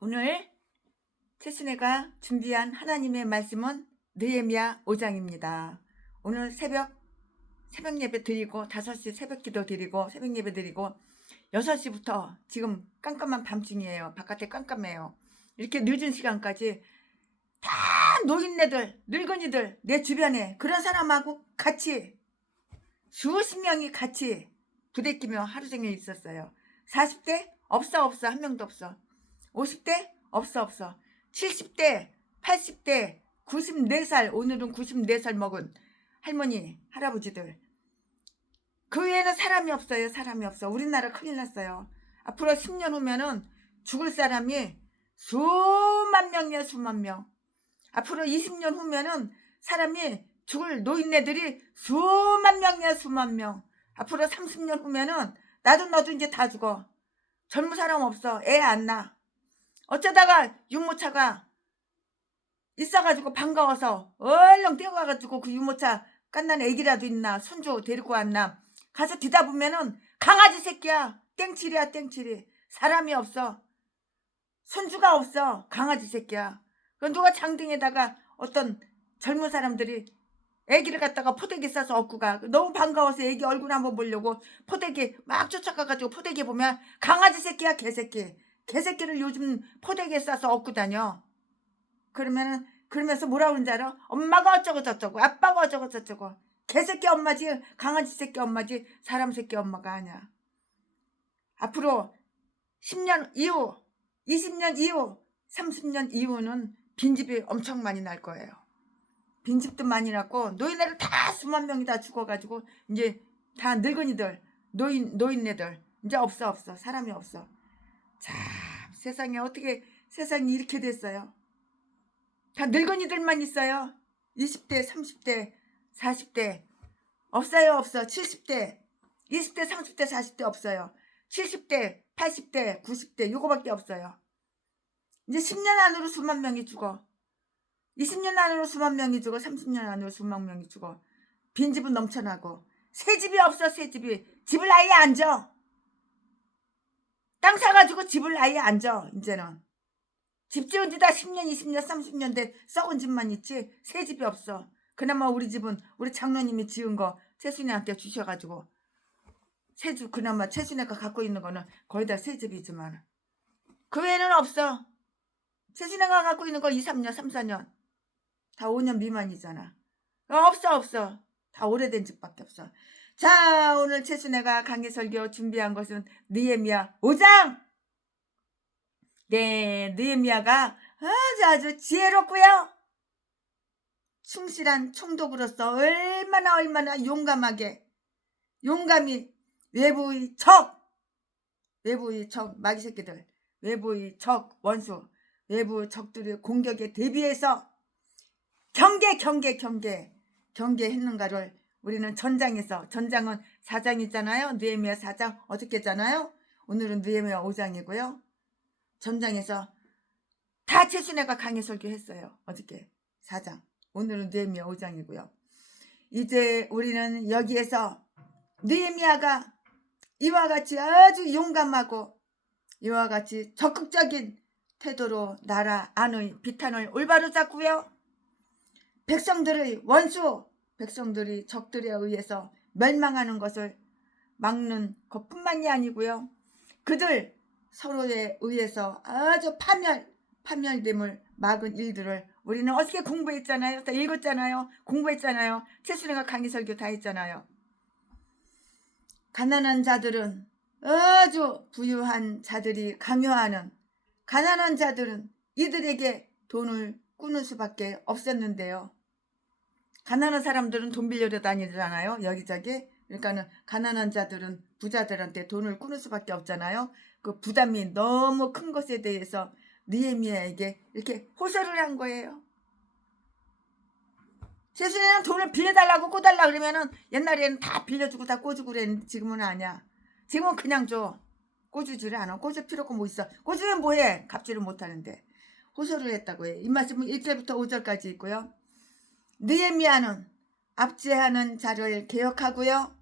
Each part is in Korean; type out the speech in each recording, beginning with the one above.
오늘 최순애가 준비한 하나님의 말씀은 느헤미야 5장입니다. 오늘 새벽 예배 드리고 5시 새벽 기도 드리고 새벽 예배 드리고 6시부터 지금 깜깜한 밤중이에요. 바깥에 깜깜해요. 이렇게 늦은 시간까지 다 노인네들, 늙은이들 내 주변에 그런 사람하고 같이 수십 명이 같이 부대끼며 하루 종일 있었어요. 40대 없어 한 명도 없어. 50대 없어. 70대 80대 94살 오늘은 94살 먹은 할머니 할아버지들 그 외에는 사람이 없어요. 사람이 없어. 우리나라 큰일 났어요. 앞으로 10년 후면은 죽을 사람이 수만 명이야. 수만 명. 앞으로 20년 후면은 사람이 죽을 노인네들이 수만 명이야. 수만 명. 앞으로 30년 후면은 나도 너도 이제 다 죽어. 젊은 사람 없어. 애 안 낳아. 어쩌다가 유모차가 있어가지고 반가워서 얼른 뛰어가가지고 그 유모차 깐난 애기라도 있나 손주 데리고 왔나 가서 뒤다 보면은 강아지 새끼야. 땡칠이야 땡칠이. 사람이 없어. 손주가 없어. 강아지 새끼야. 그 누가 장등에다가 어떤 젊은 사람들이 애기를 갖다가 포대기 싸서 업고 가. 너무 반가워서 애기 얼굴 한번 보려고 포대기 막 쫓아가가지고 포대기 보면 강아지 새끼야 개새끼. 개새끼를 요즘 포대기에 싸서 업고 다녀. 그러면서 뭐라 그러는지 알아? 엄마가 어쩌고 저쩌고 아빠가 어쩌고 저쩌고. 개새끼 엄마지 강아지 새끼 엄마지 사람 새끼 엄마가 아니야. 앞으로 10년 이후 20년 이후 30년 이후는 빈집이 엄청 많이 날 거예요. 빈집도 많이 났고 노인네들 다 수만 명이 다 죽어가지고 이제 다 늙은이들 노인네들 이제 없어 사람이 없어. 참 세상에 어떻게 세상이 이렇게 됐어요. 다 늙은이들만 있어요. 20대 30대 40대 없어요. 70대 20대 30대 40대 없어요. 70대 80대 90대 요거밖에 없어요. 이제 10년 안으로 수만 명이 죽어. 20년 안으로 수만 명이 죽어. 30년 안으로 수만 명이 죽어. 빈집은 넘쳐나고 새집이 없어. 새집이 집을 아예 안 줘. 땅 사가지고 집을 아예 안 줘. 이제는 집 지은 지다 10년 20년 30년 된 썩은 집만 있지 새집이 없어. 그나마 우리 집은 우리 장로님이 지은 거 최순애한테 주셔가지고 새집 그나마 최순애가 갖고 있는 거는 거의 다 새집이지만 그 외에는 없어. 최순애가 갖고 있는 거 2, 3년 3, 4년 다 5년 미만이잖아. 없어. 다 오래된 집밖에 없어. 자, 오늘 최순애가 강의 설교 준비한 것은 느헤미야 5장. 네, 느헤미야가 아주 지혜롭고요. 충실한 총독으로서 얼마나 용감히 외부의 적 마귀 새끼들 외부의 적 원수 외부 적들의 공격에 대비해서 경계했는가를 우리는 전장은 4장 있잖아요. 느헤미야 4장 어떻게 했잖아요. 오늘은 느헤미야 5장이고요. 전장에서 다 최순애가 강의 설교했어요. 어저께 4장 오늘은 느헤미야 5장이고요. 이제 우리는 여기에서 느헤미야가 이와 같이 아주 용감하고 이와 같이 적극적인 태도로 나라 안의 비탄을 올바로 잡고요. 백성들이 적들에 의해서 멸망하는 것을 막는 것뿐만이 아니고요. 그들 서로에 의해서 아주 파멸됨을 막은 일들을 우리는 어떻게 공부했잖아요. 다 읽었잖아요. 공부했잖아요. 최순애가 강의 설교 다 했잖아요. 가난한 자들은 아주 부유한 자들이 강요하는 가난한 자들은 이들에게 돈을 꾸는 수밖에 없었는데요. 가난한 사람들은 돈 빌려러 다니잖아요. 여기저기. 그러니까는 가난한 자들은 부자들한테 돈을 꾸는 수밖에 없잖아요. 그 부담이 너무 큰 것에 대해서 느헤미야에게 이렇게 호소를 한 거예요. 최순애는 돈을 빌려달라고 꿔달라 그러면은 옛날에는 다 빌려주고 다 꿔주고 그랬는데 지금은 아니야. 지금은 그냥 줘. 꿔주지를 않아. 꿔줄 필요가 뭐 있어. 꿔주면 뭐해. 갚지를 못하는데. 호소를 했다고 해. 이 말씀은 1절부터 5절까지 있고요. 느헤미야는 압제하는 자를 개혁하고요.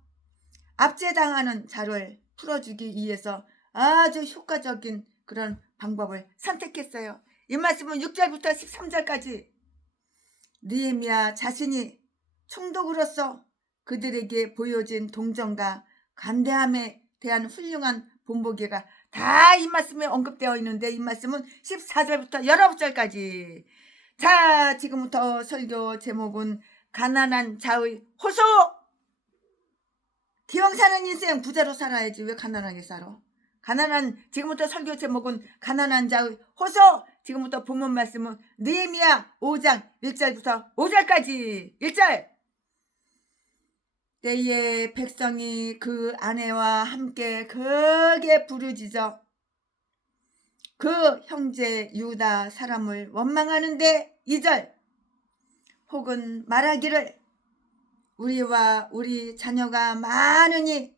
압제당하는 자를 풀어주기 위해서 아주 효과적인 그런 방법을 선택했어요. 이 말씀은 6절부터 13절까지 느헤미야 자신이 총독으로서 그들에게 보여진 동정과 간대함에 대한 훌륭한 본보기가 다 이 말씀에 언급되어 있는데, 이 말씀은 14절부터 19절까지. 자, 지금부터 설교 제목은 가난한 자의 호소. 기왕 사는 인생 부자로 살아야지 왜 가난하게 살아? 지금부터 설교 제목은 가난한 자의 호소. 지금부터 본문 말씀은 느헤미야 5장 1절부터 5절까지. 1절. 때에 백성이 그 아내와 함께 크게 부르짖어 그 형제 유다 사람을 원망하는데, 2절. 혹은 말하기를 우리와 우리 자녀가 많으니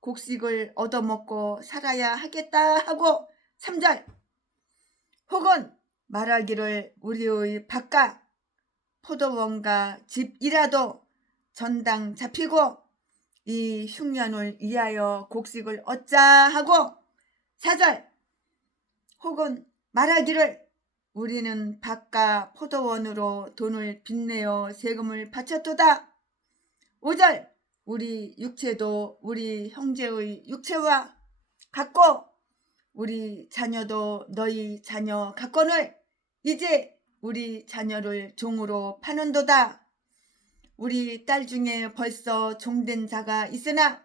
곡식을 얻어먹고 살아야 하겠다 하고, 3절. 혹은 말하기를 우리의 밭과 포도원과 집이라도 전당 잡히고 이 흉년을 위하여 곡식을 얻자 하고, 4절. 혹은 말하기를 우리는 밭과 포도원으로 돈을 빚내어 세금을 바쳤도다. 5절. 우리 육체도 우리 형제의 육체와 같고 우리 자녀도 너희 자녀 같거늘 이제 우리 자녀를 종으로 파는도다. 우리 딸 중에 벌써 종된 자가 있으나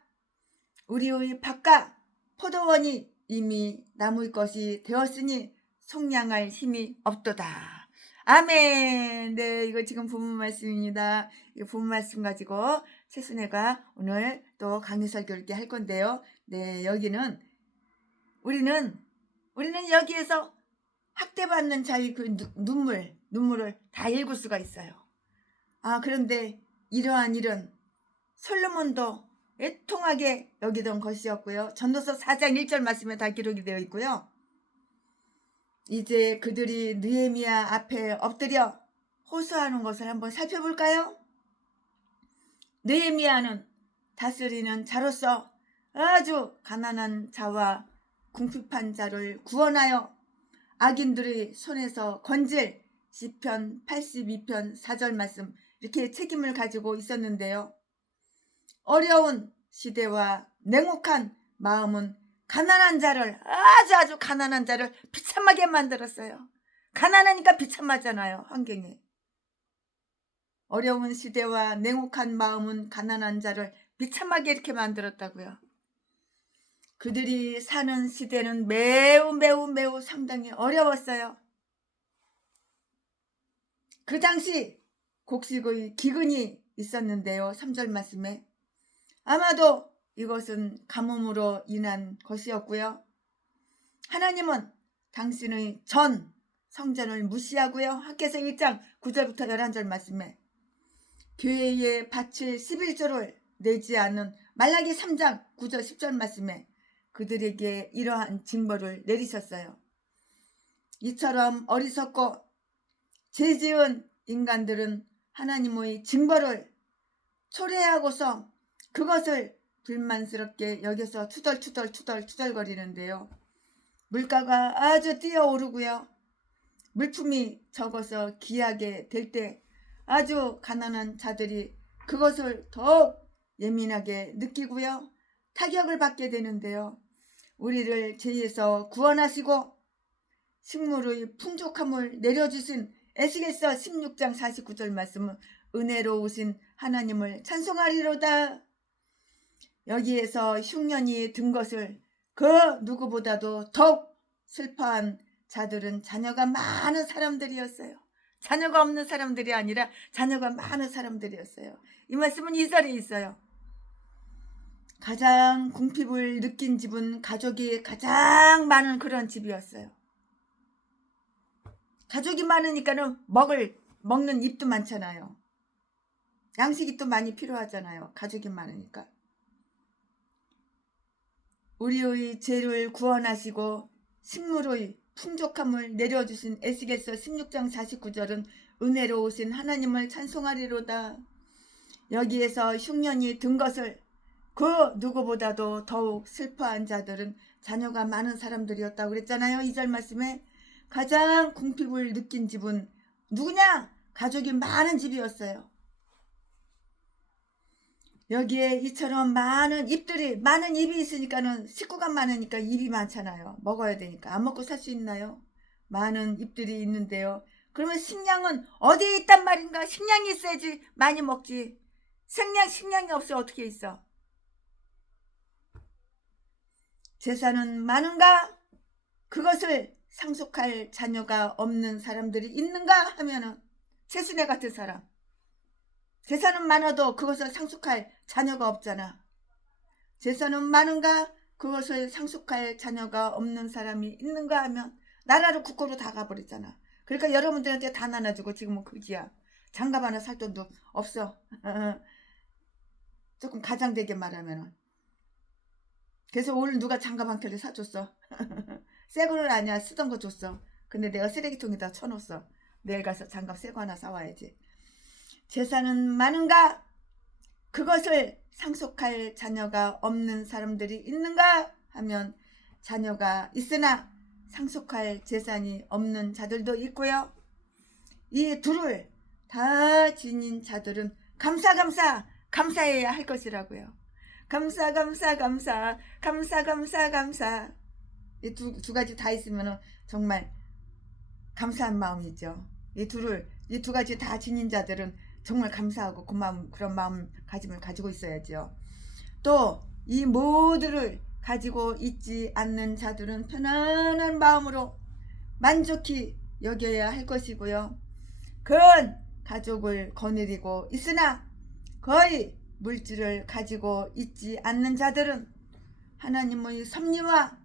우리의 밭과 포도원이 이미 나물 것이 되었으니 속량할 힘이 없도다. 아멘. 네, 이거 지금 본문 말씀입니다. 이 본문 말씀 가지고 최순애가 오늘 또 강의 설교를 이렇게 할 건데요. 네, 우리는 여기에서 학대받는 자의 그 눈물을 다 읽을 수가 있어요. 그런데 이러한 일은 솔로몬도 애통하게 여기던 것이었고요. 전도서 4장 1절 말씀에 다 기록이 되어 있고요. 이제 그들이 느헤미야 앞에 엎드려 호소하는 것을 한번 살펴볼까요? 느헤미야는 다스리는 자로서 아주 가난한 자와 궁핍한 자를 구원하여 악인들의 손에서 건질 시편 82편 4절 말씀, 이렇게 책임을 가지고 있었는데요. 어려운 시대와 냉혹한 마음은 가난한 자를, 아주 가난한 자를 비참하게 만들었어요. 가난하니까 비참하잖아요, 환경이. 어려운 시대와 냉혹한 마음은 가난한 자를 비참하게 이렇게 만들었다고요. 그들이 사는 시대는 매우 상당히 어려웠어요. 그 당시 곡식의 기근이 있었는데요. 3절 말씀에 아마도 이것은 가뭄으로 인한 것이었고요. 하나님은 당신의 전 성전을 무시하고요. 학개서 1장 9절부터 11절 말씀에 교회에 바칠 11조를 내지 않은 말라기 3장 9절 10절 말씀에 그들에게 이러한 징벌을 내리셨어요. 이처럼 어리석고 죄지은 인간들은 하나님의 징벌을 초래하고서 그것을 불만스럽게 여겨서 투덜거리는데요. 물가가 아주 뛰어오르고요. 물품이 적어서 귀하게 될 때 아주 가난한 자들이 그것을 더욱 예민하게 느끼고요. 타격을 받게 되는데요. 우리를 죄에서 구원하시고 식물의 풍족함을 내려주신 에스겔서 16장 49절 말씀은 은혜로우신 하나님을 찬송하리로다. 여기에서 흉년이 든 것을 그 누구보다도 더욱 슬퍼한 자들은 자녀가 많은 사람들이었어요. 자녀가 없는 사람들이 아니라 자녀가 많은 사람들이었어요. 이 말씀은 2절에 있어요. 가장 궁핍을 느낀 집은 가족이 가장 많은 그런 집이었어요. 가족이 많으니까는 먹는 입도 많잖아요. 양식이 또 많이 필요하잖아요. 가족이 많으니까. 우리의 죄를 구원하시고 식물의 풍족함을 내려주신 에스겔서 16장 49절은 은혜로우신 하나님을 찬송하리로다. 여기에서 흉년이 든 것을 그 누구보다도 더욱 슬퍼한 자들은 자녀가 많은 사람들이었다고 그랬잖아요. 2절 말씀에 가장 궁핍을 느낀 집은 누구냐? 가족이 많은 집이었어요. 여기에 이처럼 많은 입이 있으니까는 식구가 많으니까 입이 많잖아요. 먹어야 되니까. 안 먹고 살 수 있나요? 많은 입들이 있는데요. 그러면 식량은 어디에 있단 말인가? 식량이 있어야지 많이 먹지. 식량이 없어 어떻게 있어? 재산은 많은가? 그것을 상속할 자녀가 없는 사람들이 있는가 하면은 최순애 같은 사람. 재산은 많아도 그것을 상속할 자녀가 없잖아. 재산은 많은가? 그것을 상속할 자녀가 없는 사람이 있는가 하면 나라로 국고로 다 가버리잖아. 그러니까 여러분들한테 다 나눠주고 지금은 그지야. 장갑 하나 살 돈도 없어. 조금 가장되게 말하면은. 그래서 오늘 누가 장갑 한 켤레 사줬어. 새 거는 아니야. 쓰던 거 줬어. 근데 내가 쓰레기통에다 쳐놓았어. 내일 가서 장갑 새 거 하나 사와야지. 재산은 많은가? 그것을 상속할 자녀가 없는 사람들이 있는가 하면 자녀가 있으나 상속할 재산이 없는 자들도 있고요. 이 둘을 다 지닌 자들은 감사해야 할 것이라고요. 감사. 이 두 가지 다 있으면 정말 감사한 마음이죠. 이 두 가지 다 지닌 자들은 정말 감사하고 고마운 그런 마음가짐을 가지고 있어야죠. 또 이 모두를 가지고 있지 않는 자들은 편안한 마음으로 만족히 여겨야 할 것이고요. 큰 가족을 거느리고 있으나 거의 물질을 가지고 있지 않는 자들은 하나님의 섭리와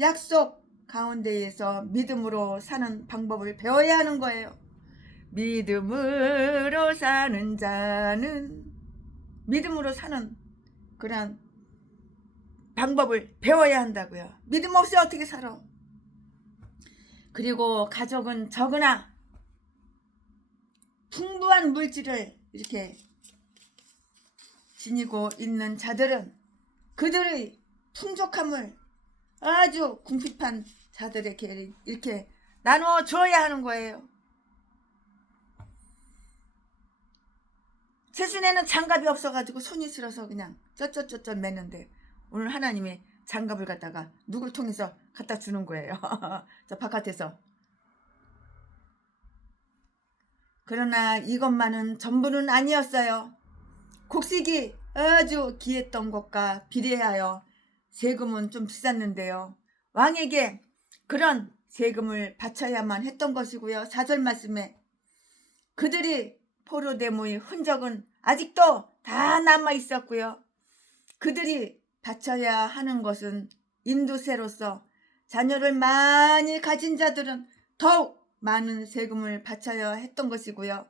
약속 가운데에서 믿음으로 사는 방법을 배워야 하는 거예요. 믿음으로 사는 자는 믿음으로 사는 그런 방법을 배워야 한다고요. 믿음 없이 어떻게 살아? 그리고 가족은 적으나 풍부한 물질을 이렇게 지니고 있는 자들은 그들의 풍족함을 아주 궁핍한 자들에게 이렇게 나눠줘야 하는 거예요. 최순애는 장갑이 없어가지고 손이 슬어서 그냥 쩌쩌쩌쩌 매는데 오늘 하나님이 장갑을 갖다가 누구를 통해서 갖다 주는 거예요. 저 바깥에서. 그러나 이것만은 전부는 아니었어요. 곡식이 아주 귀했던 것과 비례하여 세금은 좀 비쌌는데요. 왕에게 그런 세금을 바쳐야만 했던 것이고요. 4절 말씀에 그들이 포로되무의 흔적은 아직도 다 남아 있었고요. 그들이 바쳐야 하는 것은 인두세로서 자녀를 많이 가진 자들은 더욱 많은 세금을 바쳐야 했던 것이고요.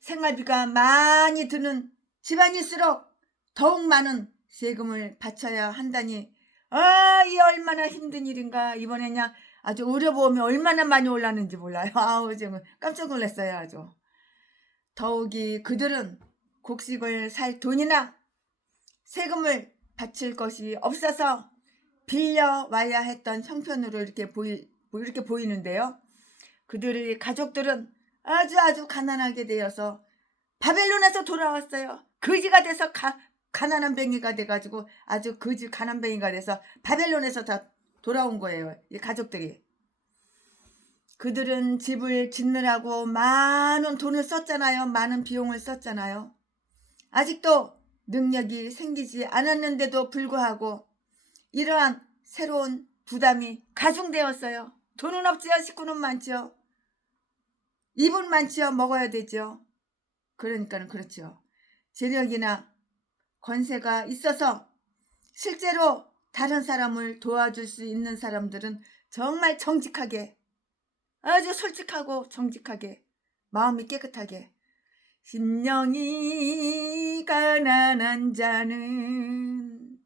생활비가 많이 드는 집안일수록 더욱 많은 세금을 바쳐야 한다니 이 얼마나 힘든 일인가. 이번에 그냥 아주 의료보험이 얼마나 많이 올랐는지 몰라요. 아우 지금 깜짝 놀랐어요. 아주 더욱이 그들은 곡식을 살 돈이나 세금을 바칠 것이 없어서 빌려와야 했던 형편으로 이렇게 보이는데요. 그들의 가족들은 아주 가난하게 되어서 바벨론에서 돌아왔어요. 거지가 돼서 가난한 뱅이가 돼가지고 아주 거지 가난뱅이가 돼서 바벨론에서 다 돌아온 거예요. 이 가족들이. 그들은 집을 짓느라고 많은 돈을 썼잖아요. 많은 비용을 썼잖아요. 아직도 능력이 생기지 않았는데도 불구하고 이러한 새로운 부담이 가중되었어요. 돈은 없지요. 식구는 많지요. 입은 많지요. 먹어야 되죠. 그러니까는 그렇죠. 재력이나 권세가 있어서 실제로 다른 사람을 도와줄 수 있는 사람들은 정말 정직하게 아주 솔직하고 정직하게 마음이 깨끗하게 심령이 가난한 자는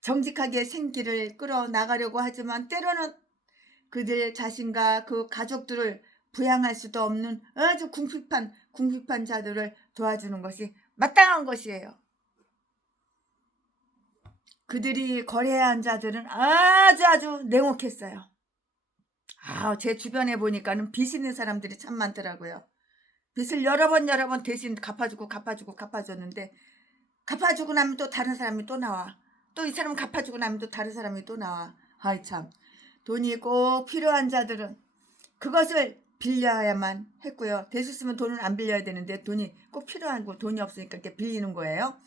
정직하게 생기를 끌어나가려고 하지만 때로는 그들 자신과 그 가족들을 부양할 수도 없는 아주 궁핍한 자들을 도와주는 것이 마땅한 것이에요. 그들이 거래한 자들은 아주 냉혹했어요. 제 주변에 보니까는 빚 있는 사람들이 참 많더라고요. 빚을 여러 번 대신 갚아줬는데, 갚아주고 나면 또 다른 사람이 또 나와. 또 이 사람 갚아주고 나면 또 다른 사람이 또 나와. 아이 참. 돈이 꼭 필요한 자들은 그것을 빌려야만 했고요. 될 수 있으면 돈을 안 빌려야 되는데 돈이 꼭 필요하고 돈이 없으니까 이렇게 빌리는 거예요.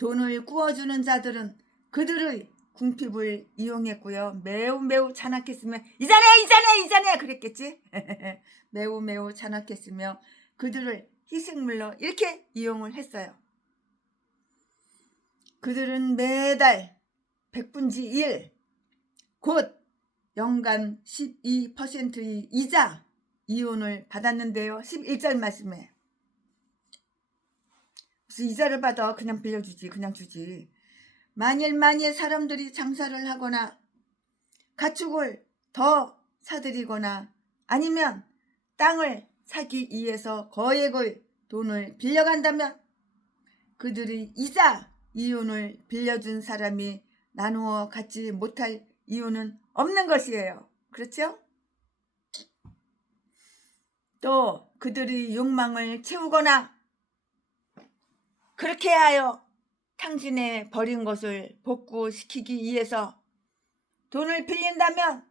돈을 구워주는 자들은 그들의 궁핍을 이용했고요. 매우 잔악했으며 이자네 그랬겠지. 매우 잔악했으며 그들을 희생물로 이렇게 이용을 했어요. 그들은 매달 100분지 1, 곧 연간 12%의 이자 이혼을 받았는데요. 11절 말씀에. 무슨 이자를 받아 그냥 빌려주지, 그냥 주지. 만일 사람들이 장사를 하거나 가축을 더 사들이거나 아니면 땅을 사기 위해서 거액의 돈을 빌려간다면 그들이 이자 이윤을 빌려준 사람이 나누어 갖지 못할 이유는 없는 것이에요. 그렇죠? 또 그들이 욕망을 채우거나 그렇게 하여 당신의 버린 것을 복구시키기 위해서 돈을 빌린다면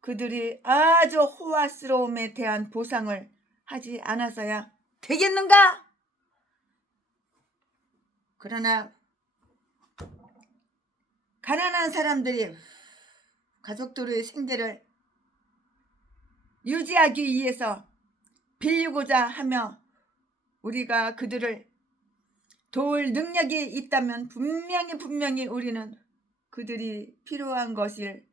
그들이 아주 호화스러움에 대한 보상을 하지 않아서야 되겠는가? 그러나 가난한 사람들이 가족들의 생계를 유지하기 위해서 빌리고자 하며 우리가 그들을 도울 능력이 있다면 분명히 우리는 그들이 필요한 것을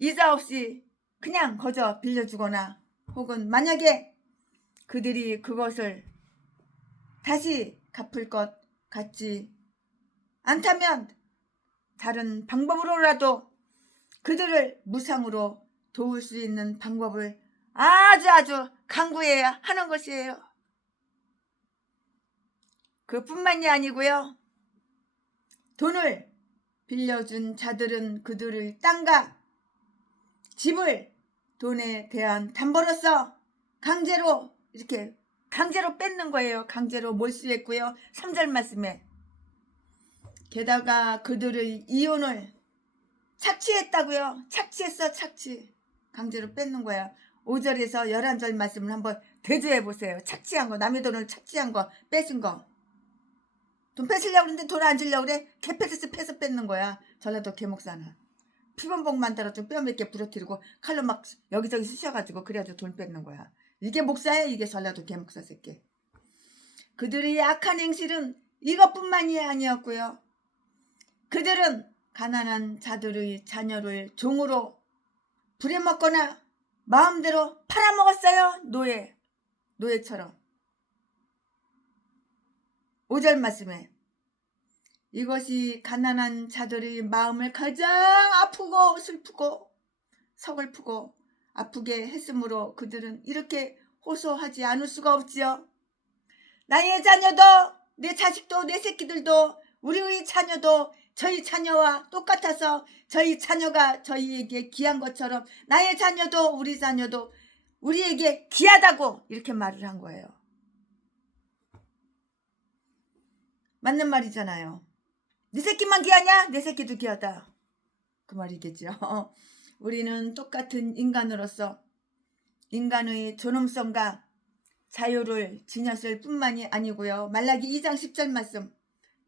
이자 없이 그냥 거저 빌려주거나 혹은 만약에 그들이 그것을 다시 갚을 것 같지 않다면 다른 방법으로라도 그들을 무상으로 도울 수 있는 방법을 아주 강구해야 하는 것이에요. 그뿐만이 아니고요. 돈을 빌려준 자들은 그들의 땅과 집을 돈에 대한 담보로서 강제로 뺏는 거예요. 강제로 몰수했고요. 3절 말씀에 게다가 그들의 이혼을 착취했다고요. 착취. 강제로 뺏는 거야. 5절에서 11절 말씀을 한번 대조해 보세요. 착취한 거, 남의 돈을 착취한 거, 뺏은 거. 돈 뺏으려고 그러는데 돈 안 주려고 그래? 개패스 패서 뺏는 거야. 전라도 개목사는. 피범벅 만들어서 뼈 몇 개 부러뜨리고 칼로 막 여기저기 쑤셔가지고 그래가지고 돈 뺏는 거야. 이게 목사예요. 이게 전라도 개목사 새끼. 그들의 악한 행실은 이것뿐만이 아니었고요. 그들은 가난한 자들의 자녀를 종으로 부려먹거나 마음대로 팔아먹었어요. 노예처럼. 5절 말씀에 이것이 가난한 자들의 마음을 가장 아프고 슬프고 서글프고 아프게 했으므로 그들은 이렇게 호소하지 않을 수가 없지요. 나의 자녀도 내 자식도 내 새끼들도 우리의 자녀도 저희 자녀와 똑같아서 저희 자녀가 저희에게 귀한 것처럼 나의 자녀도 우리 자녀도 우리에게 귀하다고 이렇게 말을 한 거예요. 맞는 말이잖아요. 네 새끼만 귀하냐? 내 새끼도 귀하다. 그 말이겠죠. 우리는 똑같은 인간으로서 인간의 존엄성과 자유를 지녔을 뿐만이 아니고요. 말라기 2장 10절 말씀,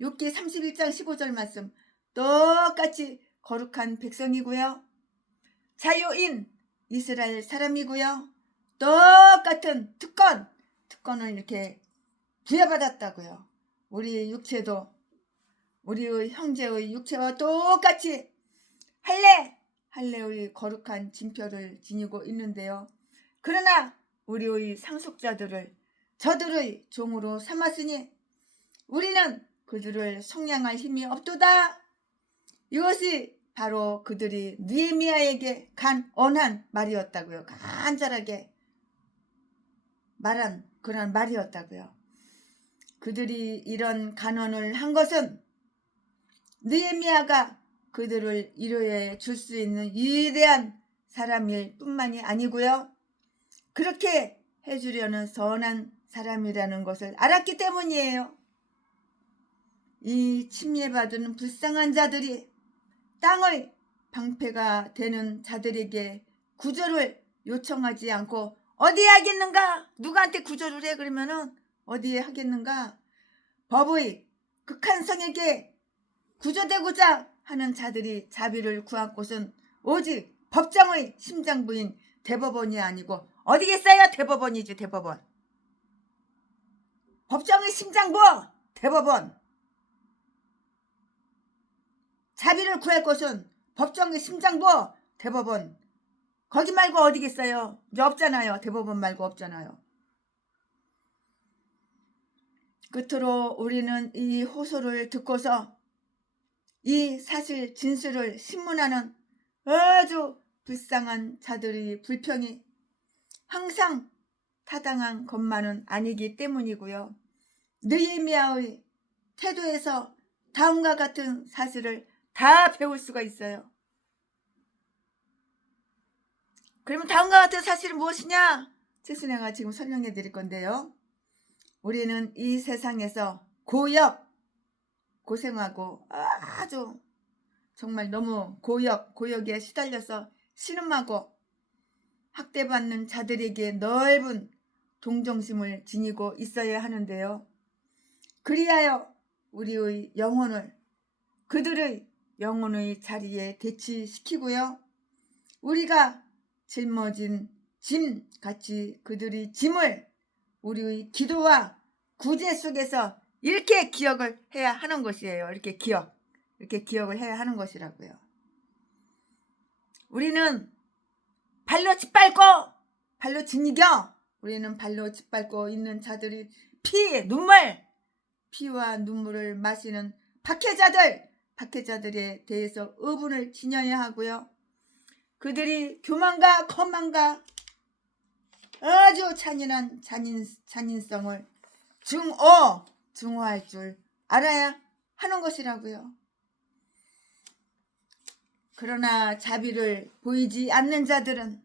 욥기 31장 15절 말씀 똑같이 거룩한 백성이고요. 자유인 이스라엘 사람이고요. 똑같은 특권을 이렇게 부여받았다고요. 우리의 육체도 우리의 형제의 육체와 똑같이 할례의 거룩한 징표를 지니고 있는데요. 그러나 우리의 상속자들을 저들의 종으로 삼았으니 우리는 그들을 속량할 힘이 없도다. 이것이 바로 그들이 느헤미야에게 간언한 말이었다고요. 간절하게 말한 그런 말이었다고요. 그들이 이런 간언을 한 것은 느헤미야가 그들을 위로해 줄 수 있는 위대한 사람일 뿐만이 아니고요. 그렇게 해주려는 선한 사람이라는 것을 알았기 때문이에요. 이 침례받은 불쌍한 자들이 땅의 방패가 되는 자들에게 구조를 요청하지 않고 어디에 하겠는가? 누구한테 구조를 해? 그러면은 어디에 하겠는가? 법의 극한성에게 구조되고자 하는 자들이 자비를 구한 곳은 오직 법정의 심장부인 대법원이 아니고 어디겠어요? 대법원이지. 대법원. 법정의 심장부 대법원. 자비를 구할 곳은 법정의 심장부 대법원. 거기 말고 어디겠어요? 이제 없잖아요. 대법원 말고 없잖아요. 끝으로 우리는 이 호소를 듣고서 이 사실 진술을 신문하는 아주 불쌍한 자들의 불평이 항상 타당한 것만은 아니기 때문이고요. 느헤미야의 태도에서 다음과 같은 사실을 다 배울 수가 있어요. 그러면 다음과 같은 사실은 무엇이냐? 최순애가 지금 설명해 드릴 건데요. 우리는 이 세상에서 고생하고 아주 정말 너무 고역에 시달려서 신음하고 학대받는 자들에게 넓은 동정심을 지니고 있어야 하는데요. 그리하여 우리의 영혼을 그들의 영혼의 자리에 대치시키고요. 우리가 짊어진 짐같이 그들의 짐을 우리의 기도와 구제 속에서 이렇게 기억을 해야 하는 것이에요. 이렇게 기억을 해야 하는 것이라고요. 우리는 발로 짓밟고 발로 짓이겨. 우리는 발로 짓밟고 있는 자들이 피와 눈물을 마시는 박해자들에 대해서 의분을 지녀야 하고요. 그들이 교만과 거만과 아주 잔인한 잔인성을 증오할 줄 알아야 하는 것이라고요. 그러나 자비를 보이지 않는 자들은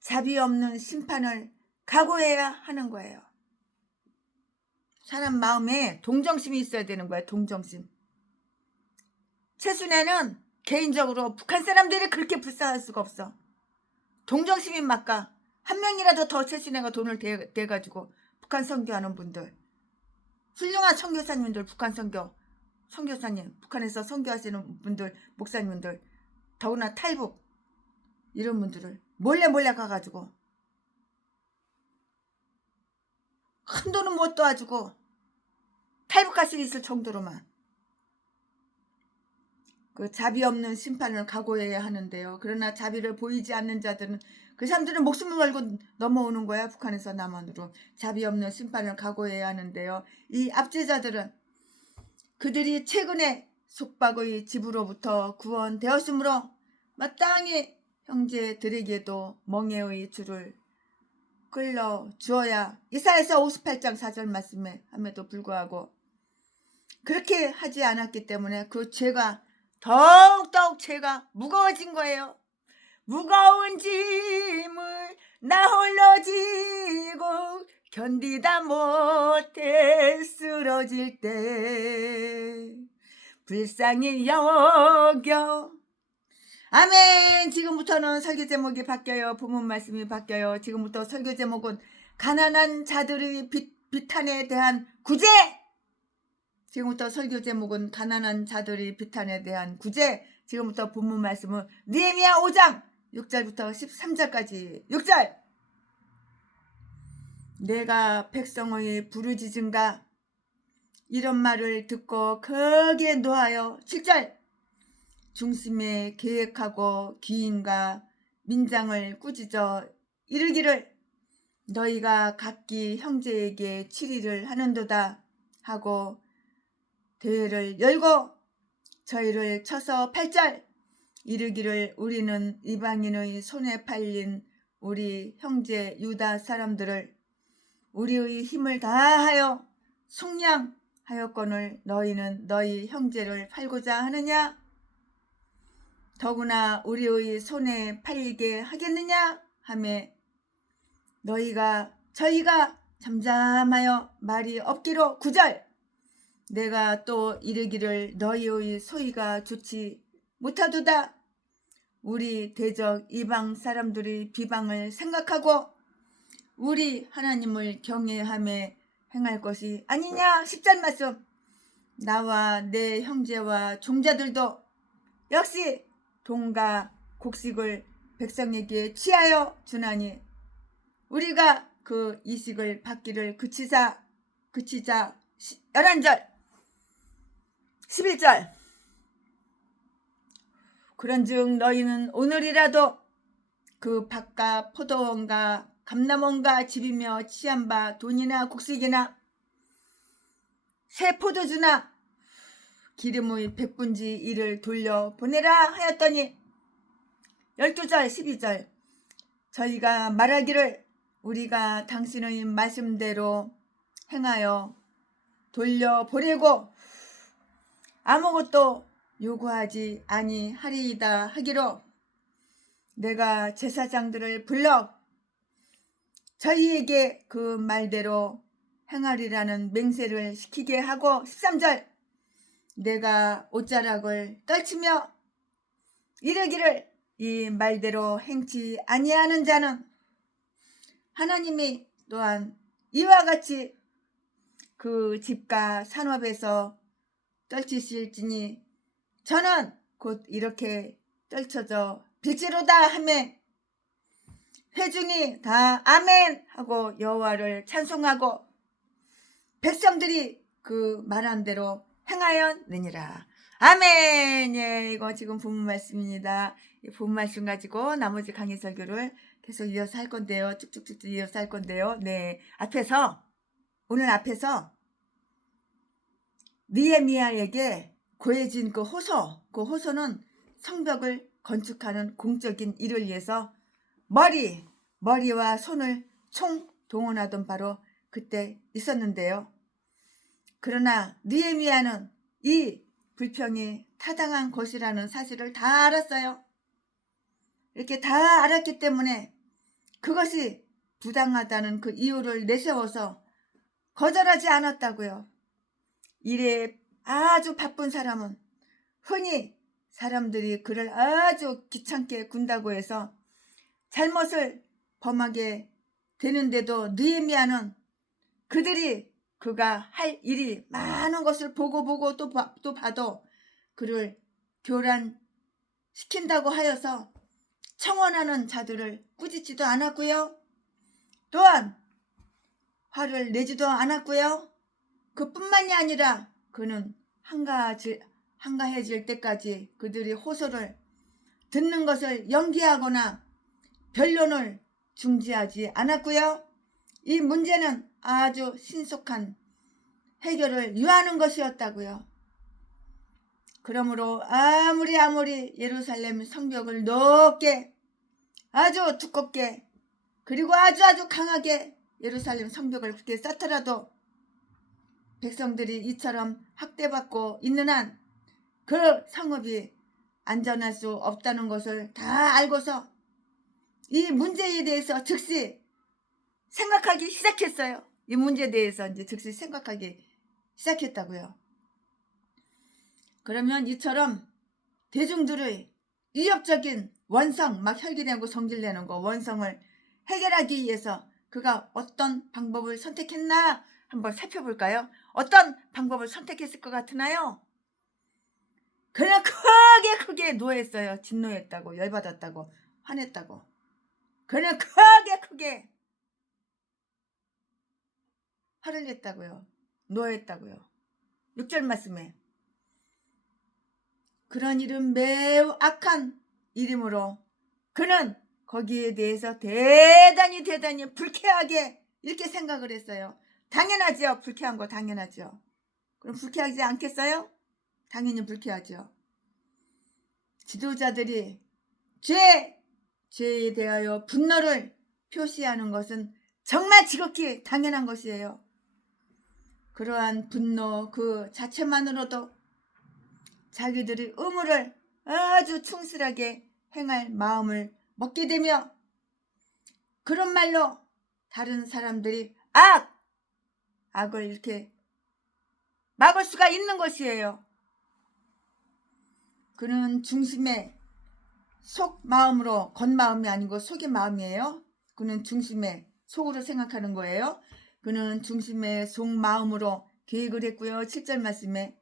자비 없는 심판을 각오해야 하는 거예요. 사람 마음에 동정심이 있어야 되는 거예요. 동정심. 최순애는 개인적으로 북한 사람들이 그렇게 불쌍할 수가 없어. 동정심이 막가. 한 명이라도 더 최순애가 돈을 대가지고 북한 선교하는 분들, 훌륭한 선교사님들, 북한 선교사님, 북한에서 선교하시는 분들, 목사님들, 더구나 탈북 이런 분들을 몰래 가가지고 큰 돈은 못 도와주고 탈북할 수 있을 정도로만 그 자비 없는 심판을 각오해야 하는데요. 그러나 자비를 보이지 않는 자들은 그 사람들은 목숨을 걸고 넘어오는 거야. 북한에서 남한으로. 자비 없는 심판을 각오해야 하는데요. 이 압제자들은 그들이 최근에 속박의 집으로부터 구원되었으므로 마땅히 형제들에게도 멍에의 줄을 끌러 주어야 이사야서 58장 4절 말씀에 함에도 불구하고 그렇게 하지 않았기 때문에 그 죄가 더욱 죄가 무거워진 거예요. 무거운 짐을 나 홀로 지고 견디다 못해 쓰러질 때 불쌍히 여겨. 아멘. 지금부터는 설교 제목이 바뀌어요. 본문 말씀이 바뀌어요. 지금부터 설교 제목은 가난한 자들의 비탄에 대한 구제. 지금부터 설교 제목은 가난한 자들의 비탄에 대한 구제. 지금부터 본문 말씀은 느헤미야 5장 6절부터 13절까지. 6절. 내가 백성의 부르짖음과 이런 말을 듣고 크게 노하여. 7절. 중심에 계획하고 기인과 민장을 꾸짖어 이르기를 너희가 각기 형제에게 치리를 하는도다 하고 대회를 열고 저희를 쳐서 8절. 이르기를 우리는 이방인의 손에 팔린 우리 형제 유다 사람들을 우리의 힘을 다하여 속량하였거늘 너희는 너희 형제를 팔고자 하느냐. 더구나 우리의 손에 팔리게 하겠느냐 하매 저희가 잠잠하여 말이 없기로 9절 내가 또 이르기를 너희의 소위가 좋지 못하도다. 우리 대적 이방 사람들의 비방을 생각하고 우리 하나님을 경외하며 행할 것이 아니냐. 10절 말씀 나와 내 형제와 종자들도 역시 돈과 곡식을 백성에게 취하여 주나니 우리가 그 이식을 받기를 그치자 11절 11절 그런즉 너희는 오늘이라도 그 밭과 포도원과 감람원과 집이며 취한 바 돈이나 곡식이나 새 포도주나 기름의 백분지 이를 돌려보내라 하였더니 12절 12절 저희가 말하기를 우리가 당신의 말씀대로 행하여 돌려보내고 아무것도 요구하지 아니하리이다 하기로 내가 제사장들을 불러 저희에게 그 말대로 행하리라는 맹세를 시키게 하고 13절 내가 옷자락을 떨치며 이르기를 이 말대로 행치 아니하는 자는 하나님이 또한 이와 같이 그 집과 산업에서 떨치실지니 저는 곧 이렇게 떨쳐져 빌지로다 하며 회중이 다 아멘 하고 여호와를 찬송하고 백성들이 그 말한 대로 행하였느니라. 아멘. 예, 이거 지금 본문 말씀입니다. 이 본문 말씀 가지고 나머지 강의 설교를 계속 이어서 할 건데요. 쭉쭉쭉 이어서 할 건데요. 네, 오늘 앞에서 느헤미야에게 고해진 그 호소는 성벽을 건축하는 공적인 일을 위해서 머리와 손을 총동원하던 바로 그때 있었는데요. 그러나 느헤미야는 이 불평이 타당한 것이라는 사실을 다 알았어요. 이렇게 다 알았기 때문에 그것이 부당하다는 그 이유를 내세워서 거절하지 않았다고요. 일에 아주 바쁜 사람은 흔히 사람들이 그를 아주 귀찮게 군다고 해서 잘못을 범하게 되는데도 느헤미야는 그가 할 일이 많은 것을 보고 또 봐도 그를 교란시킨다고 하여서 청원하는 자들을 꾸짖지도 않았고요. 또한 화를 내지도 않았고요. 그뿐만이 아니라 그는 한가해질 때까지 그들이 호소를 듣는 것을 연기하거나 변론을 중지하지 않았고요. 이 문제는 아주 신속한 해결을 유하는 것이었다고요. 그러므로 아무리 예루살렘 성벽을 높게 아주 두껍게 그리고 아주 강하게 예루살렘 성벽을 그렇게 쌓더라도 백성들이 이처럼 학대받고 있는 한 그 성읍이 안전할 수 없다는 것을 다 알고서 이 문제에 대해서 즉시 생각하기 시작했어요. 이 문제에 대해서 이제 즉시 생각하기 시작했다고요. 그러면 이처럼 대중들의 위협적인 원성, 막 혈기내고 성질내는 거 원성을 해결하기 위해서 그가 어떤 방법을 선택했나 한번 살펴볼까요? 어떤 방법을 선택했을 것 같으나요? 그냥 크게 노했어요. 진노했다고, 열받았다고, 화냈다고. 그냥 크게 화를 냈다고요. 노했다고요. 6절 말씀에 그런 일은 매우 악한 일이므로 그는 거기에 대해서 대단히 불쾌하게 이렇게 생각을 했어요. 당연하죠. 불쾌한 거 당연하죠. 그럼 불쾌하지 않겠어요? 당연히 불쾌하죠. 지도자들이 죄에 대하여 분노를 표시하는 것은 정말 지극히 당연한 것이에요. 그러한 분노 그 자체만으로도 자기들의 의무를 아주 충실하게 행할 마음을 먹게 되며 그런 말로 다른 사람들이 악을 이렇게 막을 수가 있는 것이에요. 그는 중심의 속 마음으로 겉마음이 아니고 속의 마음이에요. 그는 중심의 속으로 생각하는 거예요. 그는 중심의 속 마음으로 계획을 했고요. 7절 말씀에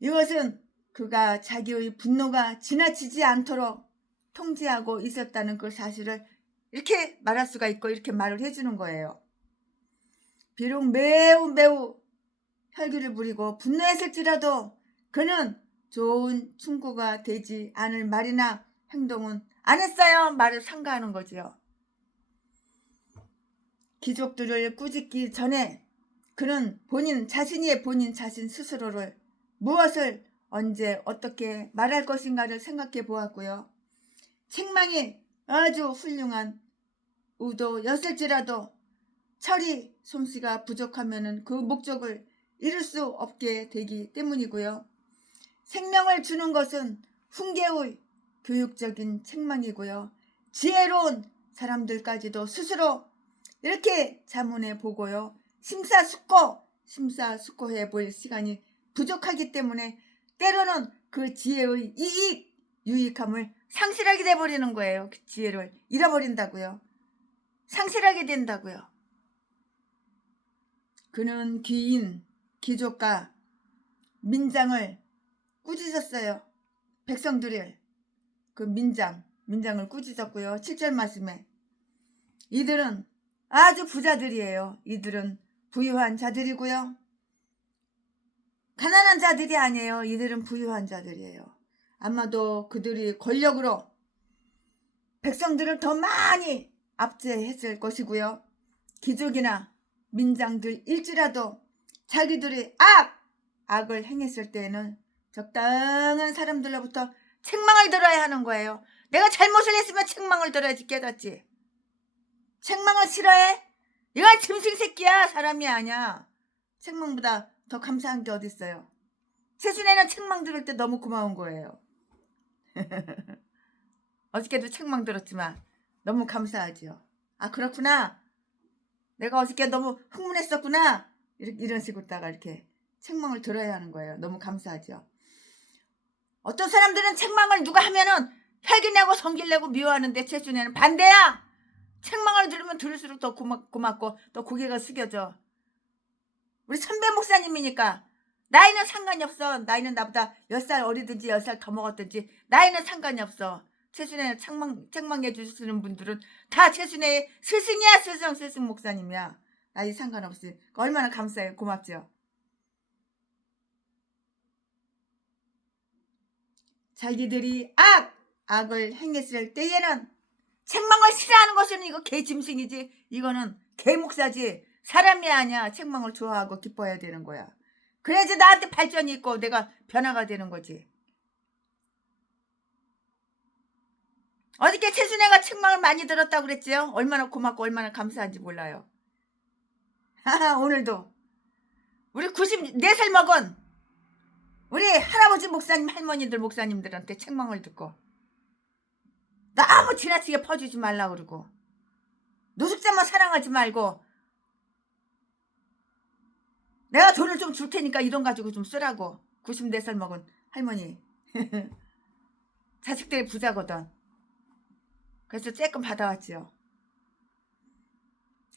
이것은 그가 자기의 분노가 지나치지 않도록 통제하고 있었다는 그 사실을 이렇게 말할 수가 있고 이렇게 말을 해주는 거예요. 비록 매우 혈기를 부리고 분노했을지라도 그는 좋은 충고가 되지 않을 말이나 행동은 안 했어요. 말을 삼가하는 거지요. 귀족들을 꾸짖기 전에 그는 본인 자신 스스로를 무엇을 언제 어떻게 말할 것인가를 생각해 보았고요. 책망이 아주 훌륭한 의도였을지라도 처리 솜씨가 부족하면 그 목적을 이룰 수 없게 되기 때문이고요. 생명을 주는 것은 훈계의 교육적인 책망이고요. 지혜로운 사람들까지도 스스로 이렇게 자문해 보고요. 심사숙고해 볼 시간이 부족하기 때문에 때로는 그 지혜의 유익함을 상실하게 돼버리는 거예요. 그 지혜를 잃어버린다고요. 상실하게 된다고요. 그는 귀족과 민장을 꾸짖었어요. 백성들을 그 민장을 꾸짖었고요. 7절 말씀에 이들은 아주 부자들이에요. 이들은 부유한 자들이고요. 가난한 자들이 아니에요. 이들은 부유한 자들이에요. 아마도 그들이 권력으로 백성들을 더 많이 압제했을 것이고요. 귀족이나 민장들일지라도 자기들이 악을 행했을 때에는 적당한 사람들로부터 책망을 들어야 하는 거예요. 내가 잘못을 했으면 책망을 들어야지 깨닫지. 책망을 싫어해? 이건 짐승 새끼야. 사람이 아니야. 책망보다 더 감사한 게 어딨어요. 최순애는 책망 들을 때 너무 고마운 거예요. 어저께도 책망 들었지만 너무 감사하지요. 아 그렇구나. 내가 어저께 너무 흥분했었구나. 이런 식으로다가 이렇게 책망을 들어야 하는 거예요. 너무 감사하죠. 어떤 사람들은 책망을 누가 하면은 혈기내고 성질내고 미워하는데 최순애는 반대야. 책망을 들으면 들을수록 더 고맙고 또 고개가 숙여져. 우리 선배 목사님이니까 나이는 상관이 없어. 나이는 나보다 10살 어리든지 10살 더 먹었든지 나이는 상관이 없어. 최순애를 책망해 주시는 분들은 다 최순애의 스승이야. 스승 목사님이야. 나이 상관없이. 얼마나 감사해요. 고맙죠. 자기들이 악을 행했을 때에는 책망을 싫어하는 것은 이거 개짐승이지. 이거는 개목사지. 사람이 아니야. 책망을 좋아하고 기뻐해야 되는 거야. 그래야지 나한테 발전이 있고 내가 변화가 되는 거지. 어저께 최순애가 책망을 많이 들었다고 그랬지요? 얼마나 고맙고 얼마나 감사한지 몰라요. 오늘도 우리 94살 먹은 우리 할아버지 목사님 할머니들 목사님들한테 책망을 듣고 너무 지나치게 퍼주지 말라고 그러고 노숙자만 사랑하지 말고 내가 돈을 좀 줄 테니까 이 돈 가지고 좀 쓰라고. 94살 먹은 할머니 자식들이 부자거든. 그래서 쬐끔 받아왔지요.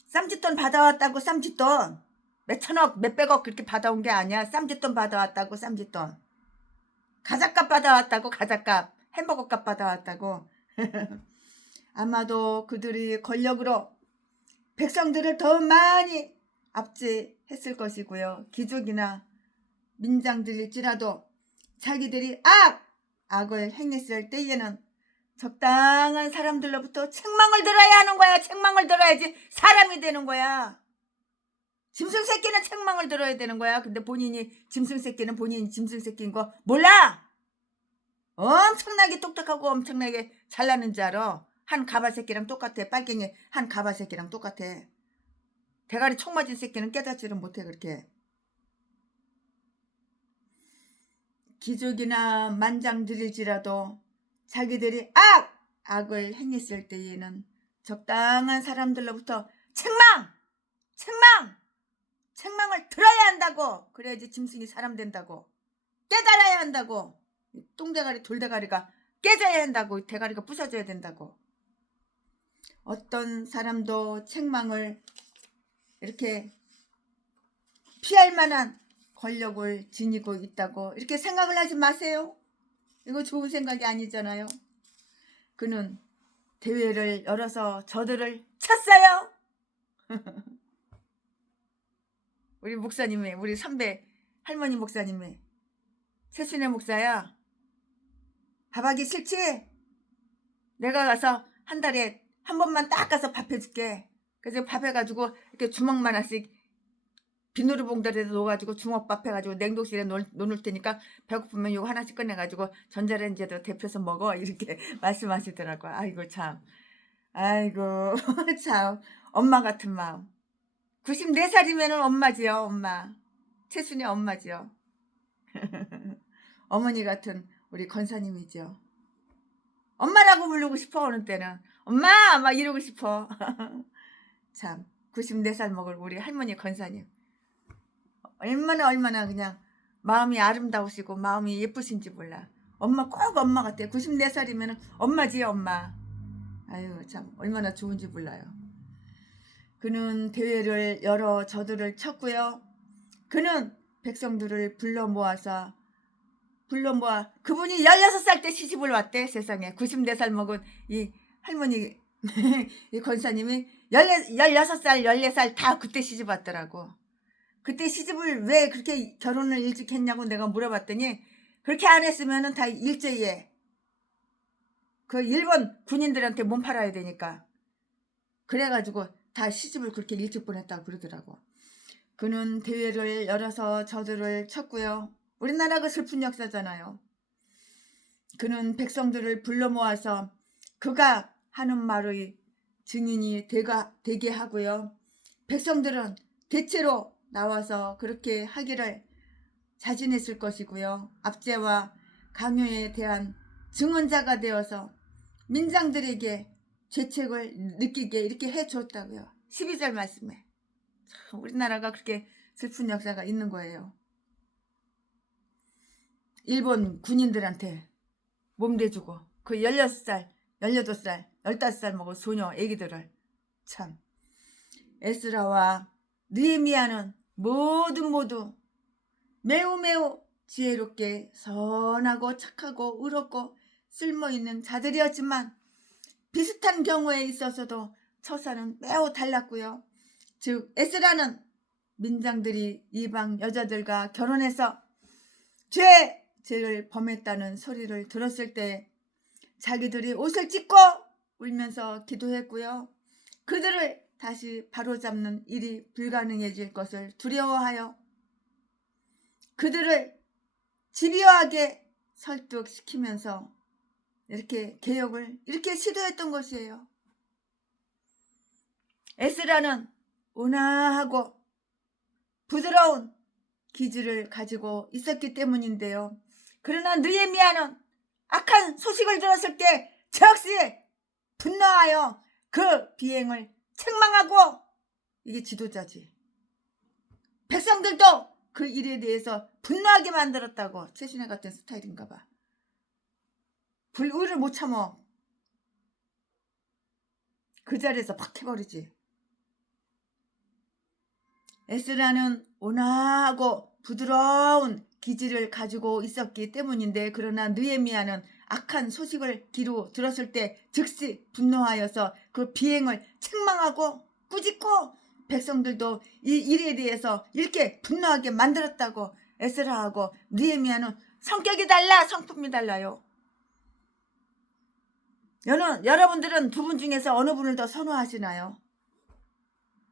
쌈짓돈 받아왔다고. 쌈짓돈 몇천억 몇백억 그렇게 받아온 게 아니야. 쌈짓돈 받아왔다고. 쌈짓돈 가자값 받아왔다고. 가자값 햄버거값 받아왔다고. 아마도 그들이 권력으로 백성들을 더 많이 압제했을 것이고요. 귀족이나 민장들일지라도 자기들이 악을 행했을 때에는 적당한 사람들로부터 책망을 들어야 하는 거야. 책망을 들어야지 사람이 되는 거야. 짐승 새끼는 책망을 들어야 되는 거야. 근데 본인이 짐승 새끼는 본인이 짐승 새끼인 거 몰라. 엄청나게 똑똑하고 엄청나게 잘나는 줄 알아. 한 가발 새끼랑 똑같아. 빨갱이 한 가발 새끼랑 똑같아. 대가리 총 맞은 새끼는 깨닫지를 못해. 그렇게 기적이나 만장들일지라도 자기들이 악을 행했을 때에는 적당한 사람들로부터 책망을 들어야 한다고. 그래야지 짐승이 사람 된다고. 깨달아야 한다고. 똥대가리 돌대가리가 깨져야 한다고. 대가리가 부서져야 된다고. 어떤 사람도 책망을 이렇게 피할 만한 권력을 지니고 있다고 이렇게 생각을 하지 마세요. 이거 좋은 생각이 아니잖아요. 그는 대회를 열어서 저들을 쳤어요. 우리 목사님의, 우리 선배 할머니 목사님의, 세순의 목사야, 밥하기 싫지? 내가 가서 한 달에 한 번만 딱 가서 밥 해줄게. 그래서 밥 해가지고 이렇게 주먹만 하씩 비누르 봉다리에 넣어가지고 주먹밥 해가지고 냉동실에 놓을 테니까 배고프면 이거 하나씩 꺼내가지고 전자레인지에다 데펴서 먹어. 이렇게 말씀하시더라고. 아이고 참. 아이고 참. 엄마 같은 마음. 94살이면 엄마지요. 엄마. 채순이 엄마지요. 어머니 같은 우리 권사님이죠. 엄마라고 부르고 싶어. 어느 때는 엄마 막 이러고 싶어. 참 94살 먹을 우리 할머니 권사님, 얼마나 그냥 마음이 아름다우시고 마음이 예쁘신지 몰라. 엄마 꼭 엄마 같아. 94살이면 엄마지 엄마. 아유 참 얼마나 좋은지 몰라요. 그는 대회를 열어 저들을 쳤고요. 그는 백성들을 불러 모아 그분이 16살 때 시집을 왔대. 세상에 94살 먹은 이 할머니 이 권사님이 16살 14살 다 그때 시집 왔더라고. 그때 시집을 왜 그렇게 결혼을 일찍 했냐고 내가 물어봤더니 그렇게 안 했으면 다 일제히에 그 일본 군인들한테 몸 팔아야 되니까 그래가지고 다 시집을 그렇게 일찍 보냈다고 그러더라고. 그는 대회를 열어서 저들을 쳤고요. 우리나라 그 슬픈 역사잖아요. 그는 백성들을 불러 모아서 그가 하는 말의 증인이 되게 하고요. 백성들은 대체로 나와서 그렇게 하기를 자진했을 것이고요. 압제와 강요에 대한 증언자가 되어서 민장들에게 죄책을 느끼게 이렇게 해줬다고요. 12절 말씀에. 우리나라가 그렇게 슬픈 역사가 있는 거예요. 일본 군인들한테 몸대주고 그 16살, 18살, 15살 먹은 소녀 애기들을 참. 에스라와 느헤미야는 모두 매우 지혜롭게 선하고 착하고 의롭고 쓸모있는 자들이었지만 비슷한 경우에 있어서도 처사는 매우 달랐고요. 즉 에스라는 민장들이 이방 여자들과 결혼해서 죄를 범했다는 소리를 들었을 때 자기들이 옷을 찢고 울면서 기도했고요. 그들을 다시 바로잡는 일이 불가능해질 것을 두려워하여 그들을 집요하게 설득시키면서 이렇게 개혁을 이렇게 시도했던 것이에요. 에스라는 온화하고 부드러운 기질을 가지고 있었기 때문인데요. 그러나 느헤미야는 악한 소식을 들었을 때 즉시 분노하여 그 비행을 책망하고, 이게 지도자지. 백성들도 그 일에 대해서 분노하게 만들었다고. 최순애 같은 스타일인가 봐. 불의를 못 참어. 그 자리에서 팍 해버리지. 에스라는 온화하고 부드러운 기질을 가지고 있었기 때문인데, 그러나 느헤미야는 악한 소식을 귀로 들었을 때 즉시 분노하여서 그 비행을 책망하고 꾸짖고 백성들도 이 일에 대해서 이렇게 분노하게 만들었다고. 에스라하고 느헤미야는 성격이 달라, 성품이 달라요. 여러분들은 두 분 중에서 어느 분을 더 선호하시나요?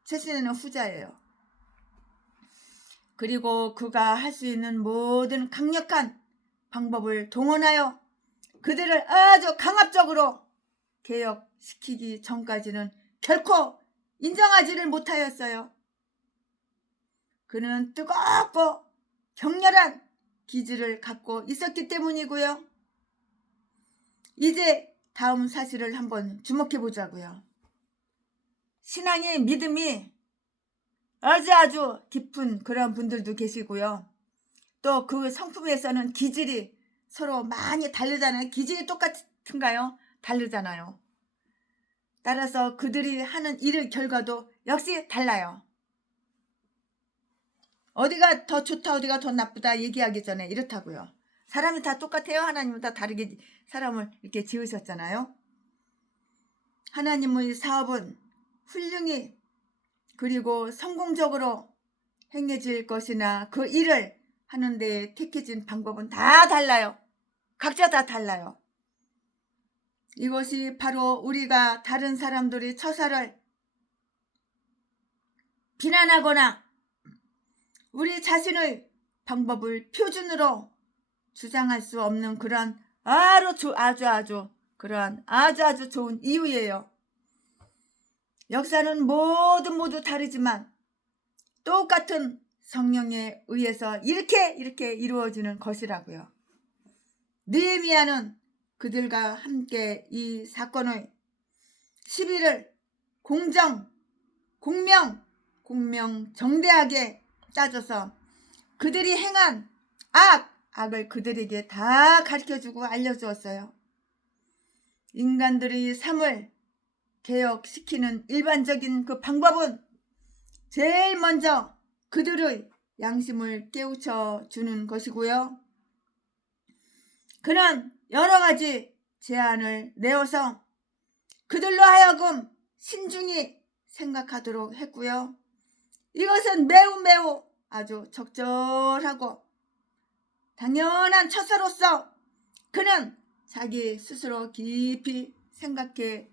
최순애는 후자예요. 그리고 그가 할 수 있는 모든 강력한 방법을 동원하여 그들을 아주 강압적으로 개혁시키기 전까지는 결코 인정하지를 못하였어요. 그는 뜨겁고 격렬한 기질을 갖고 있었기 때문이고요. 이제 다음 사실을 한번 주목해 보자고요. 신앙의 믿음이 아주 깊은 그런 분들도 계시고요. 또 그 성품에서는 기질이 서로 많이 다르잖아요. 기질이 똑같은가요? 다르잖아요. 따라서 그들이 하는 일의 결과도 역시 달라요. 어디가 더 좋다 어디가 더 나쁘다 얘기하기 전에 이렇다고요. 사람이 다 똑같아요? 하나님은 다 다르게 사람을 이렇게 지으셨잖아요. 하나님의 사업은 훌륭히 그리고 성공적으로 행해질 것이나 그 일을 하는데 택해진 방법은 다 달라요. 각자 다 달라요. 이것이 바로 우리가 다른 사람들의 처사를 비난하거나 우리 자신의 방법을 표준으로 주장할 수 없는 그런 아주 좋은 이유예요. 역사는 모두 다르지만 똑같은 성령에 의해서 이렇게 이루어지는 것이라고요. 느헤미야는 그들과 함께 이 사건의 시비를 공명정대하게 따져서 그들이 행한 악을 그들에게 다 가르쳐주고 알려주었어요. 인간들의 삶을 개혁시키는 일반적인 그 방법은 제일 먼저 그들의 양심을 깨우쳐 주는 것이고요. 그는 여러 가지 제안을 내어서 그들로 하여금 신중히 생각하도록 했고요. 이것은 매우 아주 적절하고 당연한 처사로서 그는 자기 스스로 깊이 생각해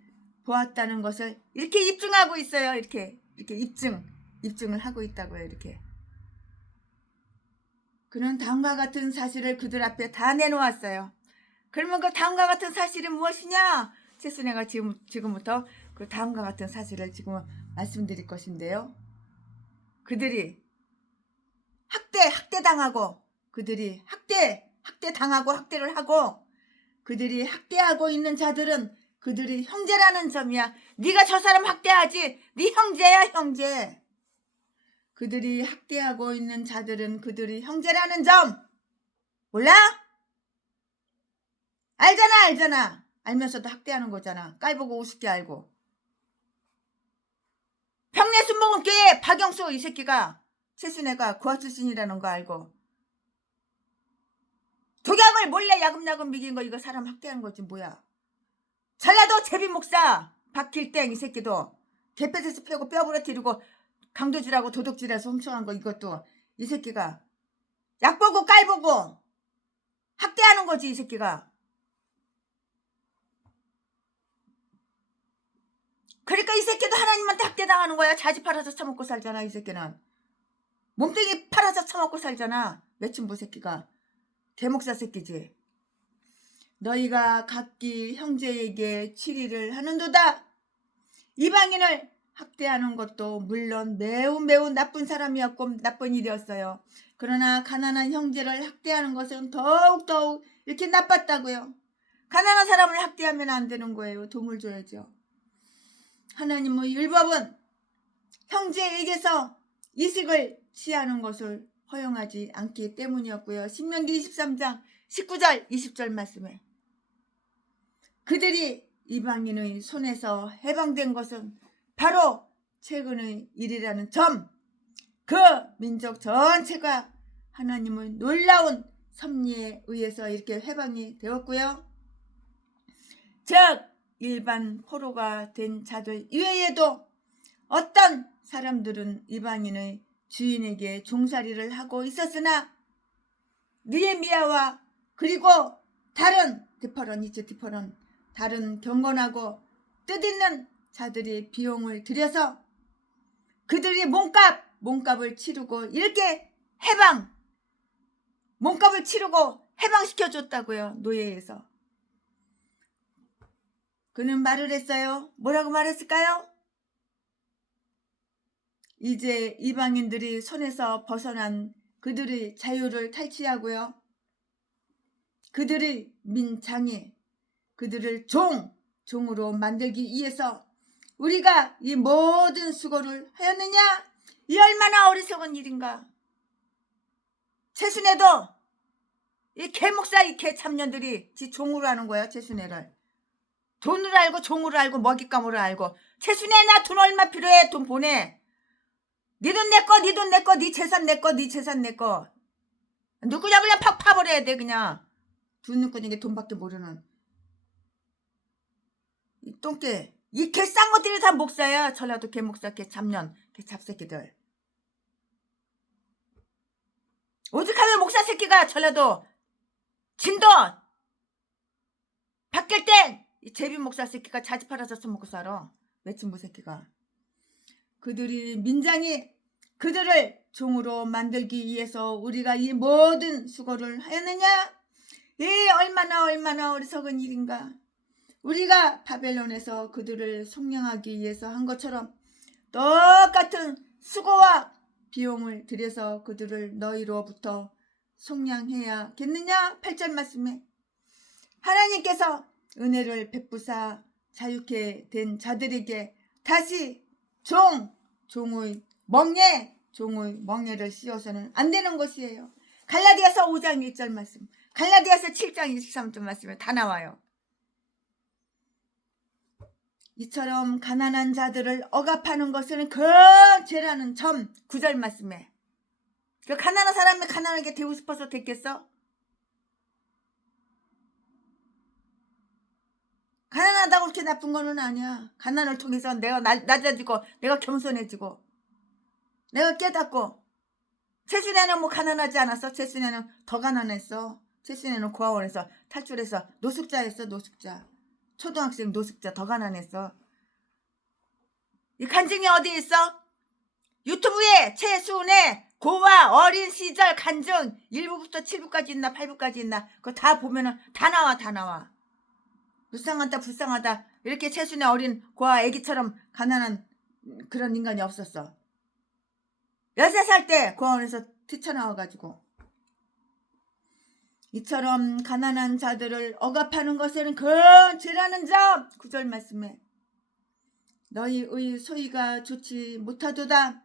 보았다는 것을 이렇게 입증하고 있어요. 이렇게 입증을 하고 있다고요. 이렇게. 그는 다음과 같은 사실을 그들 앞에 다 내놓았어요. 그러면 그 다음과 같은 사실이 무엇이냐? 최순애가 지금부터 그 다음과 같은 사실을 지금 말씀드릴 것인데요. 그들이 학대당하고 그들이 학대당하고 학대를 하고 그들이 학대하고 있는 자들은 그들이 형제라는 점이야. 네가 저 사람 학대하지. 네 형제야 형제. 그들이 학대하고 있는 자들은 그들이 형제라는 점 몰라? 알잖아. 알면서도 학대하는 거잖아. 깔보고 우습게 알고. 평내 순복음 교회 박영수 이 새끼가 최순애가 구화 출신이라는 거 알고 독약을 몰래 야금야금 먹인 거 이거 사람 학대하는 거지 뭐야. 전라도 제비 목사 박길땡 이 새끼도 개패에서 패고 뼈 부러뜨리고 강도질하고 도둑질해서 훔쳐간 거 이것도 이 새끼가 약보고 깔보고 학대하는 거지 이 새끼가. 그러니까 이 새끼도 하나님한테 학대당하는 거야. 자지 팔아서 처먹고 살잖아 이 새끼는. 몸뚱이 팔아서 처먹고 살잖아. 매춘부 새끼가. 대목사 새끼지. 너희가 각기 형제에게 치리를 하는도다. 이방인을 학대하는 것도 물론 매우 나쁜 사람이었고 나쁜 일이었어요. 그러나 가난한 형제를 학대하는 것은 더욱 이렇게 나빴다고요. 가난한 사람을 학대하면 안 되는 거예요. 도움을 줘야죠. 하나님의 율법은 형제에게서 이식을 취하는 것을 허용하지 않기 때문이었고요. 신명기 23장 19절 20절 말씀에 그들이 이방인의 손에서 해방된 것은 바로 최근의 일이라는 점, 그 민족 전체가 하나님의 놀라운 섭리에 의해서 이렇게 해방이 되었고요. 즉 일반 포로가 된 자들 이외에도 어떤 사람들은 이방인의 주인에게 종살이를 하고 있었으나 느헤미야와 그리고 다른 디퍼런 다른 경건하고 뜻있는 자들이 비용을 들여서 그들이 몸값을 치르고 이렇게 몸값을 치르고 해방시켜줬다고요. 노예에서. 그는 말을 했어요. 뭐라고 말했을까요? 이제 이방인들이 손에서 벗어난 그들의 자유를 탈취하고요. 그들의 민장에 그들을 종으로 만들기 위해서 우리가 이 모든 수고를 하였느냐? 이 얼마나 어리석은 일인가. 최순애도 이 개목사 이 개참년들이 지 종으로 하는 거야. 최순애를 돈을 알고 종으로 알고 먹잇감으로 알고. 최순애 나 돈 얼마 필요해? 돈 보내. 네 돈 내꺼, 네 돈 내꺼, 네 재산 내꺼, 네 재산 내꺼. 누구냐 그냥 팍 파버려야 돼. 그냥 두 눈꺼니게 돈밖에 모르는 이 똥개. 이 개 싼 것들이 다 목사야. 전라도 개목사 개참년 개잡새끼들. 오죽하면 목사 새끼가 전라도 진돈 바뀔 땐 이 제비 목사 새끼가 자지 팔아져서 먹고 살아. 매춘부 새끼가. 그들이 민장이 그들을 종으로 만들기 위해서 우리가 이 모든 수고를 하였느냐? 이 얼마나 어리석은 일인가. 우리가 바벨론에서 그들을 속량하기 위해서 한 것처럼 똑같은 수고와 비용을 들여서 그들을 너희로부터 속량해야겠느냐? 8절 말씀에 하나님께서 은혜를 베푸사 자유케 된 자들에게 다시 종의 멍에를 씌워서는 안 되는 것이에요. 갈라디아서 5장 1절 말씀, 갈라디아서 7장 23절 말씀에 다 나와요. 이처럼 가난한 자들을 억압하는 것은 그 죄라는 점 9절 말씀에. 그 가난한 사람이 가난하게 되고 싶어서 됐겠어? 가난하다고 그렇게 나쁜 거는 아니야. 가난을 통해서 내가 낮아지고 내가 겸손해지고 내가 깨닫고. 최순애는 뭐 가난하지 않았어? 최순애는 더 가난했어. 최순애는 고아원에서 탈출해서 노숙자였어. 노숙자. 초등학생 노숙자. 더 가난했어. 이 간증이 어디 있어? 유튜브에 최순애 고아 어린 시절 간증 1부부터 7부까지 있나 8부까지 있나 그거 다 보면은 다 나와. 불쌍하다 이렇게 최순애 어린 고아 애기처럼 가난한 그런 인간이 없었어. 13살 때 고아원에서 뛰쳐나와가지고. 이처럼 가난한 자들을 억압하는 것은 그 죄라는 점 9절 말씀에. 너희의 소위가 좋지 못하도다.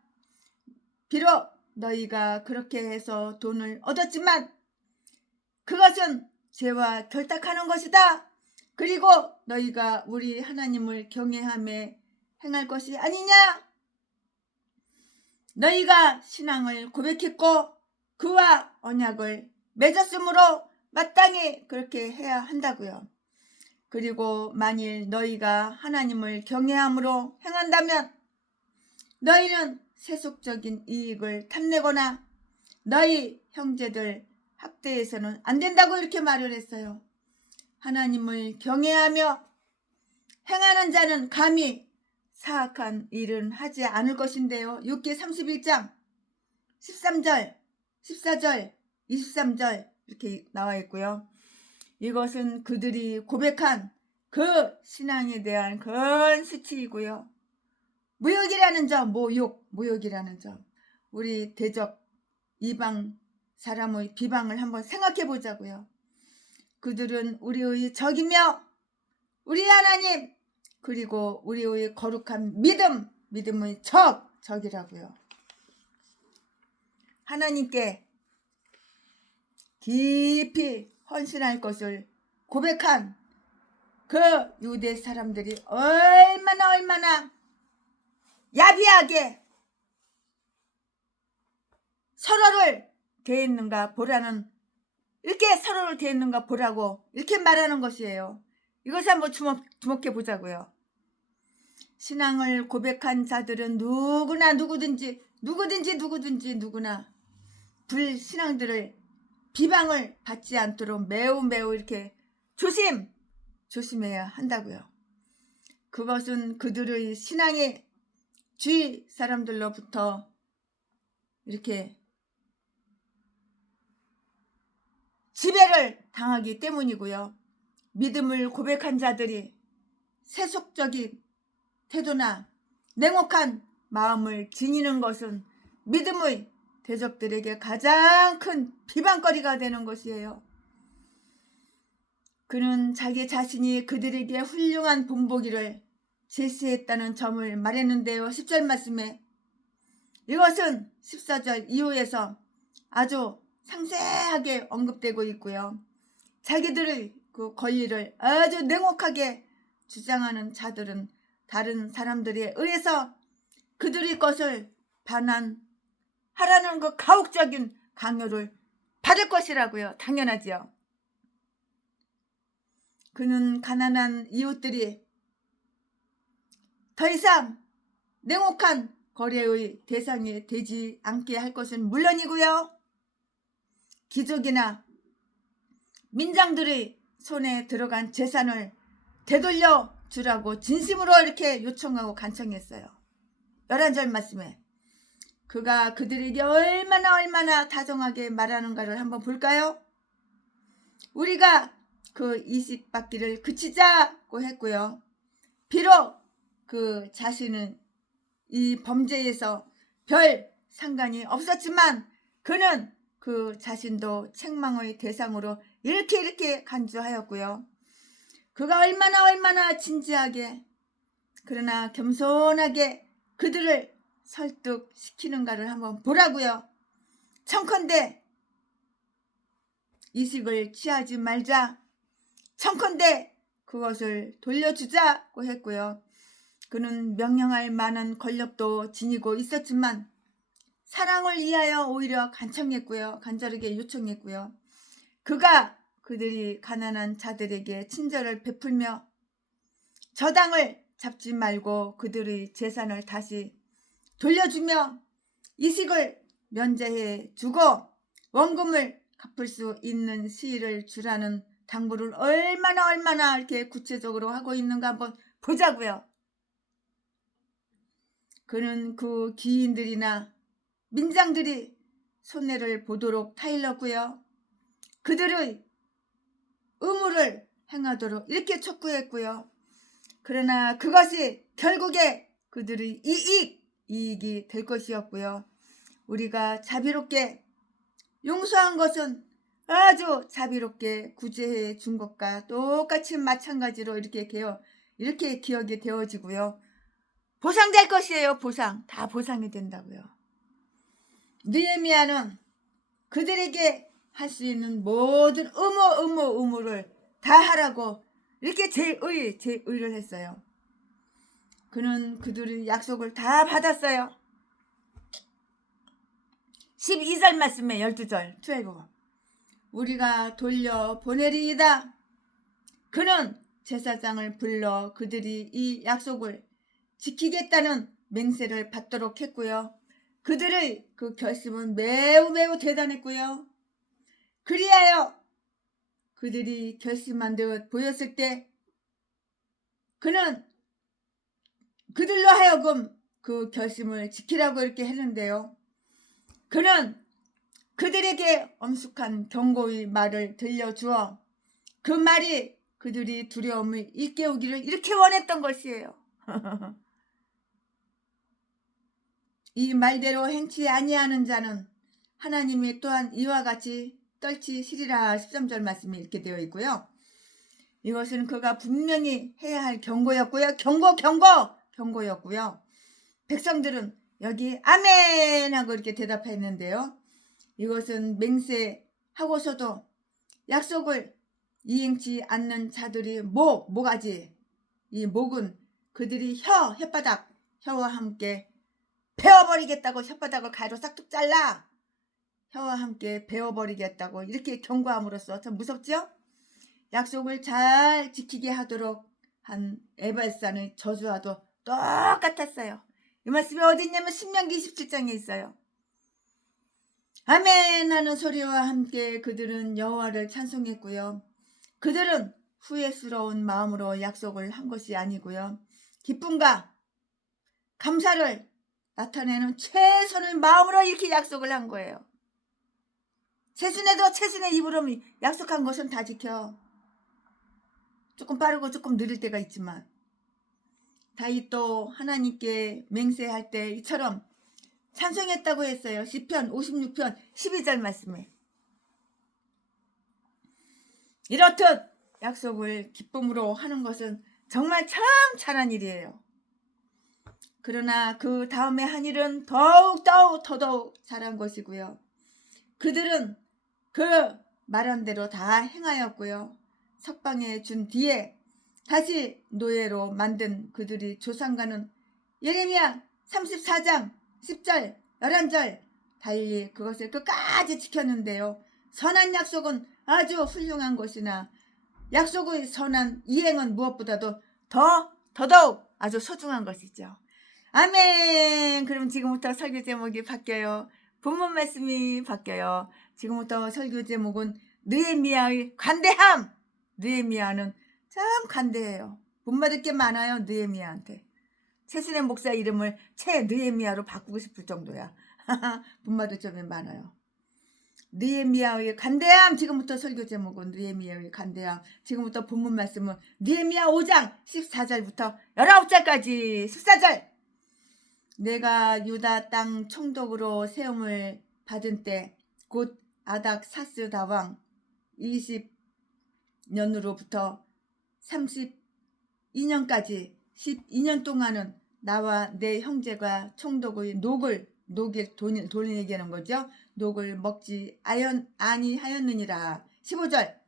비록 너희가 그렇게 해서 돈을 얻었지만 그것은 죄와 결탁하는 것이다. 그리고 너희가 우리 하나님을 경외하며 행할 것이 아니냐. 너희가 신앙을 고백했고 그와 언약을 맺었으므로 마땅히 그렇게 해야 한다고요. 그리고 만일 너희가 하나님을 경외함으로 행한다면 너희는 세속적인 이익을 탐내거나 너희 형제들 학대해서는 안 된다고 이렇게 말을 했어요. 하나님을 경외하며 행하는 자는 감히 사악한 일은 하지 않을 것인데요. 욥기 31장 13절, 14절, 23절 이렇게 나와 있고요. 이것은 그들이 고백한 그 신앙에 대한 큰 수치이고요. 모욕이라는 점, 모욕이라는 점. 우리 대적 이방 사람의 비방을 한번 생각해 보자고요. 그들은 우리의 적이며 우리 하나님 그리고 우리의 거룩한 믿음의 적이라고요. 하나님께 깊이 헌신할 것을 고백한 그 유대 사람들이 얼마나 야비하게 서로를 대했는가 보라는, 이렇게 서로를 대했는가 보라고 이렇게 말하는 것이에요. 이것을 한번 주목해 보자고요. 신앙을 고백한 자들은 누구든지 불신앙들을 비방을 받지 않도록 매우 이렇게 조심해야 한다고요. 그것은 그들의 신앙의 주위 사람들로부터 이렇게 지배를 당하기 때문이고요. 믿음을 고백한 자들이 세속적인 태도나 냉혹한 마음을 지니는 것은 믿음의 대적들에게 가장 큰 비방거리가 되는 것이에요. 그는 자기 자신이 그들에게 훌륭한 본보기를 제시했다는 점을 말했는데요. 10절 말씀에 이것은 14절 이후에서 아주 상세하게 언급되고 있고요. 자기들의 그 권리를 아주 냉혹하게 주장하는 자들은 다른 사람들에 의해서 그들의 것을 반환하라는 그 가혹적인 강요를 받을 것이라고요. 당연하지요. 그는 가난한 이웃들이 더 이상 냉혹한 거래의 대상이 되지 않게 할 것은 물론이고요. 귀족이나 민장들의 손에 들어간 재산을 되돌려 주라고 진심으로 이렇게 요청하고 간청했어요. 11절 말씀에 그가 그들에게 얼마나 다정하게 말하는가를 한번 볼까요? 우리가 그 이식 받기를 그치자고 했고요. 비록 그 자신은 이 범죄에서 별 상관이 없었지만 그는 그 자신도 책망의 대상으로 이렇게 간주하였고요. 그가 얼마나 진지하게 그러나 겸손하게 그들을 설득시키는가를 한번 보라고요. 청컨대 이식을 취하지 말자. 청컨대 그것을 돌려주자고 했고요. 그는 명령할 만한 권력도 지니고 있었지만 사랑을 위하여 오히려 간절하게 요청했고요. 그가 그들이 가난한 자들에게 친절을 베풀며 저당을 잡지 말고 그들의 재산을 다시 돌려주며 이식을 면제해 주고 원금을 갚을 수 있는 시일을 주라는 당부를 얼마나 이렇게 구체적으로 하고 있는가 한번 보자고요. 그는 그 귀인들이나 민장들이 손해를 보도록 타일렀고요. 그들의 의무를 행하도록 이렇게 촉구했고요. 그러나 그것이 결국에 그들의 이익이 될 것이었고요. 우리가 자비롭게 용서한 것은 아주 자비롭게 구제해 준 것과 똑같이 마찬가지로 이렇게 기억이 되어지고요. 보상될 것이에요. 다 보상이 된다고요. 느헤미야는 그들에게 할 수 있는 모든 의무를 다 하라고 이렇게 제의를 했어요. 그는 그들의 약속을 다 받았어요. 12절 말씀에 12절 12. 우리가 돌려보내리이다. 그는 제사장을 불러 그들이 이 약속을 지키겠다는 맹세를 받도록 했고요. 그들의 그 결심은 매우 대단했고요. 그리하여 그들이 결심한 듯 보였을 때 그는 그들로 하여금 그 결심을 지키라고 이렇게 했는데요. 그는 그들에게 엄숙한 경고의 말을 들려주어 그 말이 그들이 두려움을 일깨우기를 이렇게 원했던 것이에요. 이 말대로 행치 아니하는 자는 하나님이 또한 이와 같이 떨치시리라. 13절 말씀이 이렇게 되어 있고요. 이것은 그가 분명히 해야 할 경고였고요. 경고였고요. 백성들은 여기 아멘 하고 이렇게 대답했는데요. 이것은 맹세하고서도 약속을 이행치 않는 자들이 모가지, 이 목은 그들이 혀와 함께 베어버리겠다고, 혓바닥을 가위로 싹둑 잘라 혀와 함께 베어버리겠다고 이렇게 경고함으로써 참 무섭죠? 약속을 잘 지키게 하도록 한 에발산의 저주와도 똑같았어요. 이 말씀이 어디 있냐면 신명기 27장에 있어요. 아멘 하는 소리와 함께 그들은 여호와를 찬송했고요. 그들은 후회스러운 마음으로 약속을 한 것이 아니고요. 기쁨과 감사를 나타내는 최선의 마음으로 이렇게 약속을 한 거예요. 최순의 입으로 약속한 것은 다 지켜. 조금 빠르고 조금 느릴 때가 있지만 다윗도 하나님께 맹세할 때 이처럼 찬송했다고 했어요. 시편 56편 12절 말씀에 이렇듯 약속을 기쁨으로 하는 것은 정말 참 잘한 일이에요. 그러나 그 다음에 한 일은 더더욱 잘한 것이고요. 그들은 그 말한 대로 다 행하였고요. 석방해 준 뒤에 다시 노예로 만든 그들이 조상과는 예레미야 34장 10절 11절 달리 그것을 끝까지 지켰는데요. 선한 약속은 아주 훌륭한 것이나 약속의 선한 이행은 무엇보다도 더더욱 아주 소중한 것이죠. 아멘. 그럼 지금부터 설교 제목이 바뀌어요. 본문 말씀이 바뀌어요. 지금부터 설교 제목은 느헤미야의 관대함. 느헤미야는 참 관대해요. 본받을 게 많아요. 느헤미야한테. 최순애 목사 이름을 최 느헤미야로 바꾸고 싶을 정도야. 본받을 점이 많아요. 느헤미야의 관대함. 지금부터 설교 제목은 느헤미야의 관대함. 지금부터 본문 말씀은 느헤미야 5장 14절부터 19절까지 14절. 내가 유다 땅 총독으로 세움을 받은 때 곧 아닥사스다 왕 20년으로부터 32년까지 12년 동안은 나와 내 형제가 총독의 녹일 돈을 얘기하는 거죠. 녹을 먹지 아니하였느니라. 15절.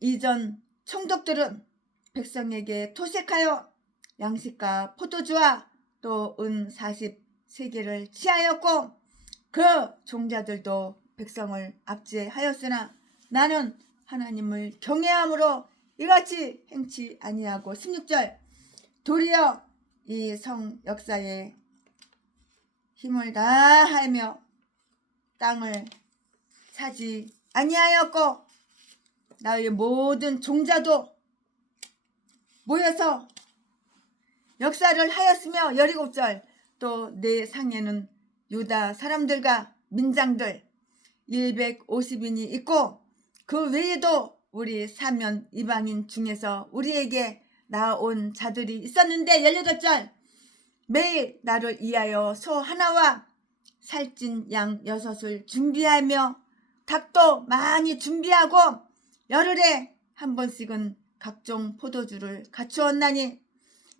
이전 총독들은 백성에게 토색하여 양식과 포도주와 또 은 43개를 취하였고 그 종자들도 백성을 압제하였으나 나는 하나님을 경외함으로 이같이 행치 아니하고 16절. 도리어 이 성 역사에 힘을 다하며 땅을 사지 아니하였고 나의 모든 종자도 모여서 역사를 하였으며 17절. 또 내 상에는 유다 사람들과 민장들 150인이 있고 그 외에도 우리 사면 이방인 중에서 우리에게 나온 자들이 있었는데 18절. 매일 나를 위하여 소 하나와 살찐 양 6을 준비하며 닭도 많이 준비하고 열흘에 한 번씩은 각종 포도주를 갖추었나니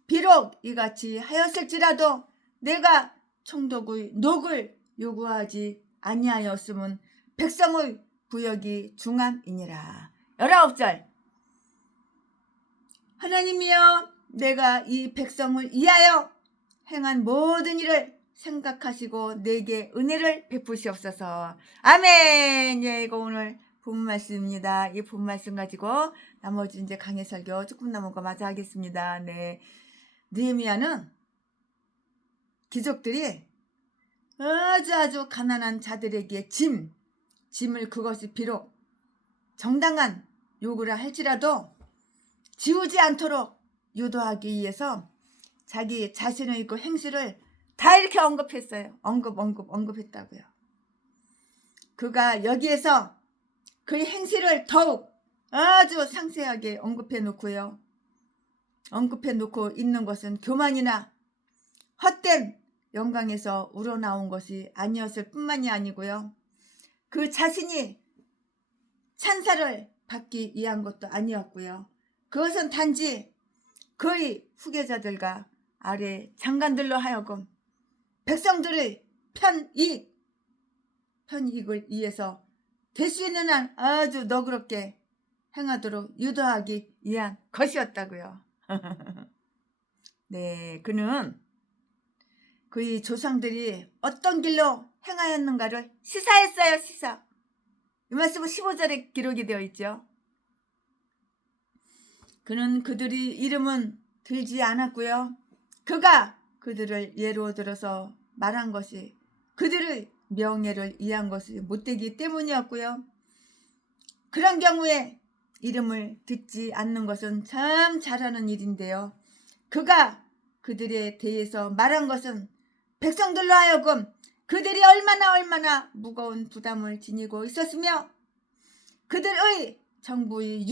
비록 이같이 하였을지라도 내가 총독의 녹을 요구하지 아니하였음은 백성의 부역이 중함이니라. 19절. 하나님이여 내가 이 백성을 위하여 행한 모든 일을 생각하시고 내게 은혜를 베푸시옵소서. 아멘. 예, 이거 오늘 본 말씀입니다. 이 본 말씀 가지고 나머지 이제 강의 설교 조금 남은 거 마저 하겠습니다. 네. 느헤미야는 귀족들이 아주 가난한 자들에게 짐을 그것이 비록 정당한 요구를 할지라도 지우지 않도록 유도하기 위해서 자기 자신의 그 행실을 다 이렇게 언급했어요. 언급했다고요. 그가 여기에서 그의 행실을 더욱 아주 상세하게 언급해 놓고 있는 것은 교만이나 헛된 영광에서 우러나온 것이 아니었을 뿐만이 아니고요. 그 자신이 찬사를 받기 위한 것도 아니었고요. 그것은 단지 그의 후계자들과 아래 장관들로 하여금 백성들의 편이익을 위해서 될 수 있는 한 아주 너그럽게 행하도록 유도하기 위한 것이었다고요. 네, 그는 그의 조상들이 어떤 길로 행하였는가를 시사했어요. 시사. 이 말씀은 15절에 기록이 되어 있죠. 그는 그들이 이름은 들지 않았고요. 그가 그들을 예로 들어서 말한 것이 그들의 명예를 위한 것이 못되기 때문이었고요. 그런 경우에 이름을 듣지 않는 것은 참 잘하는 일인데요. 그가 그들에 대해서 말한 것은 백성들로 하여금 그들이 얼마나 무거운 부담을 지니고 있었으며 그들의 정부의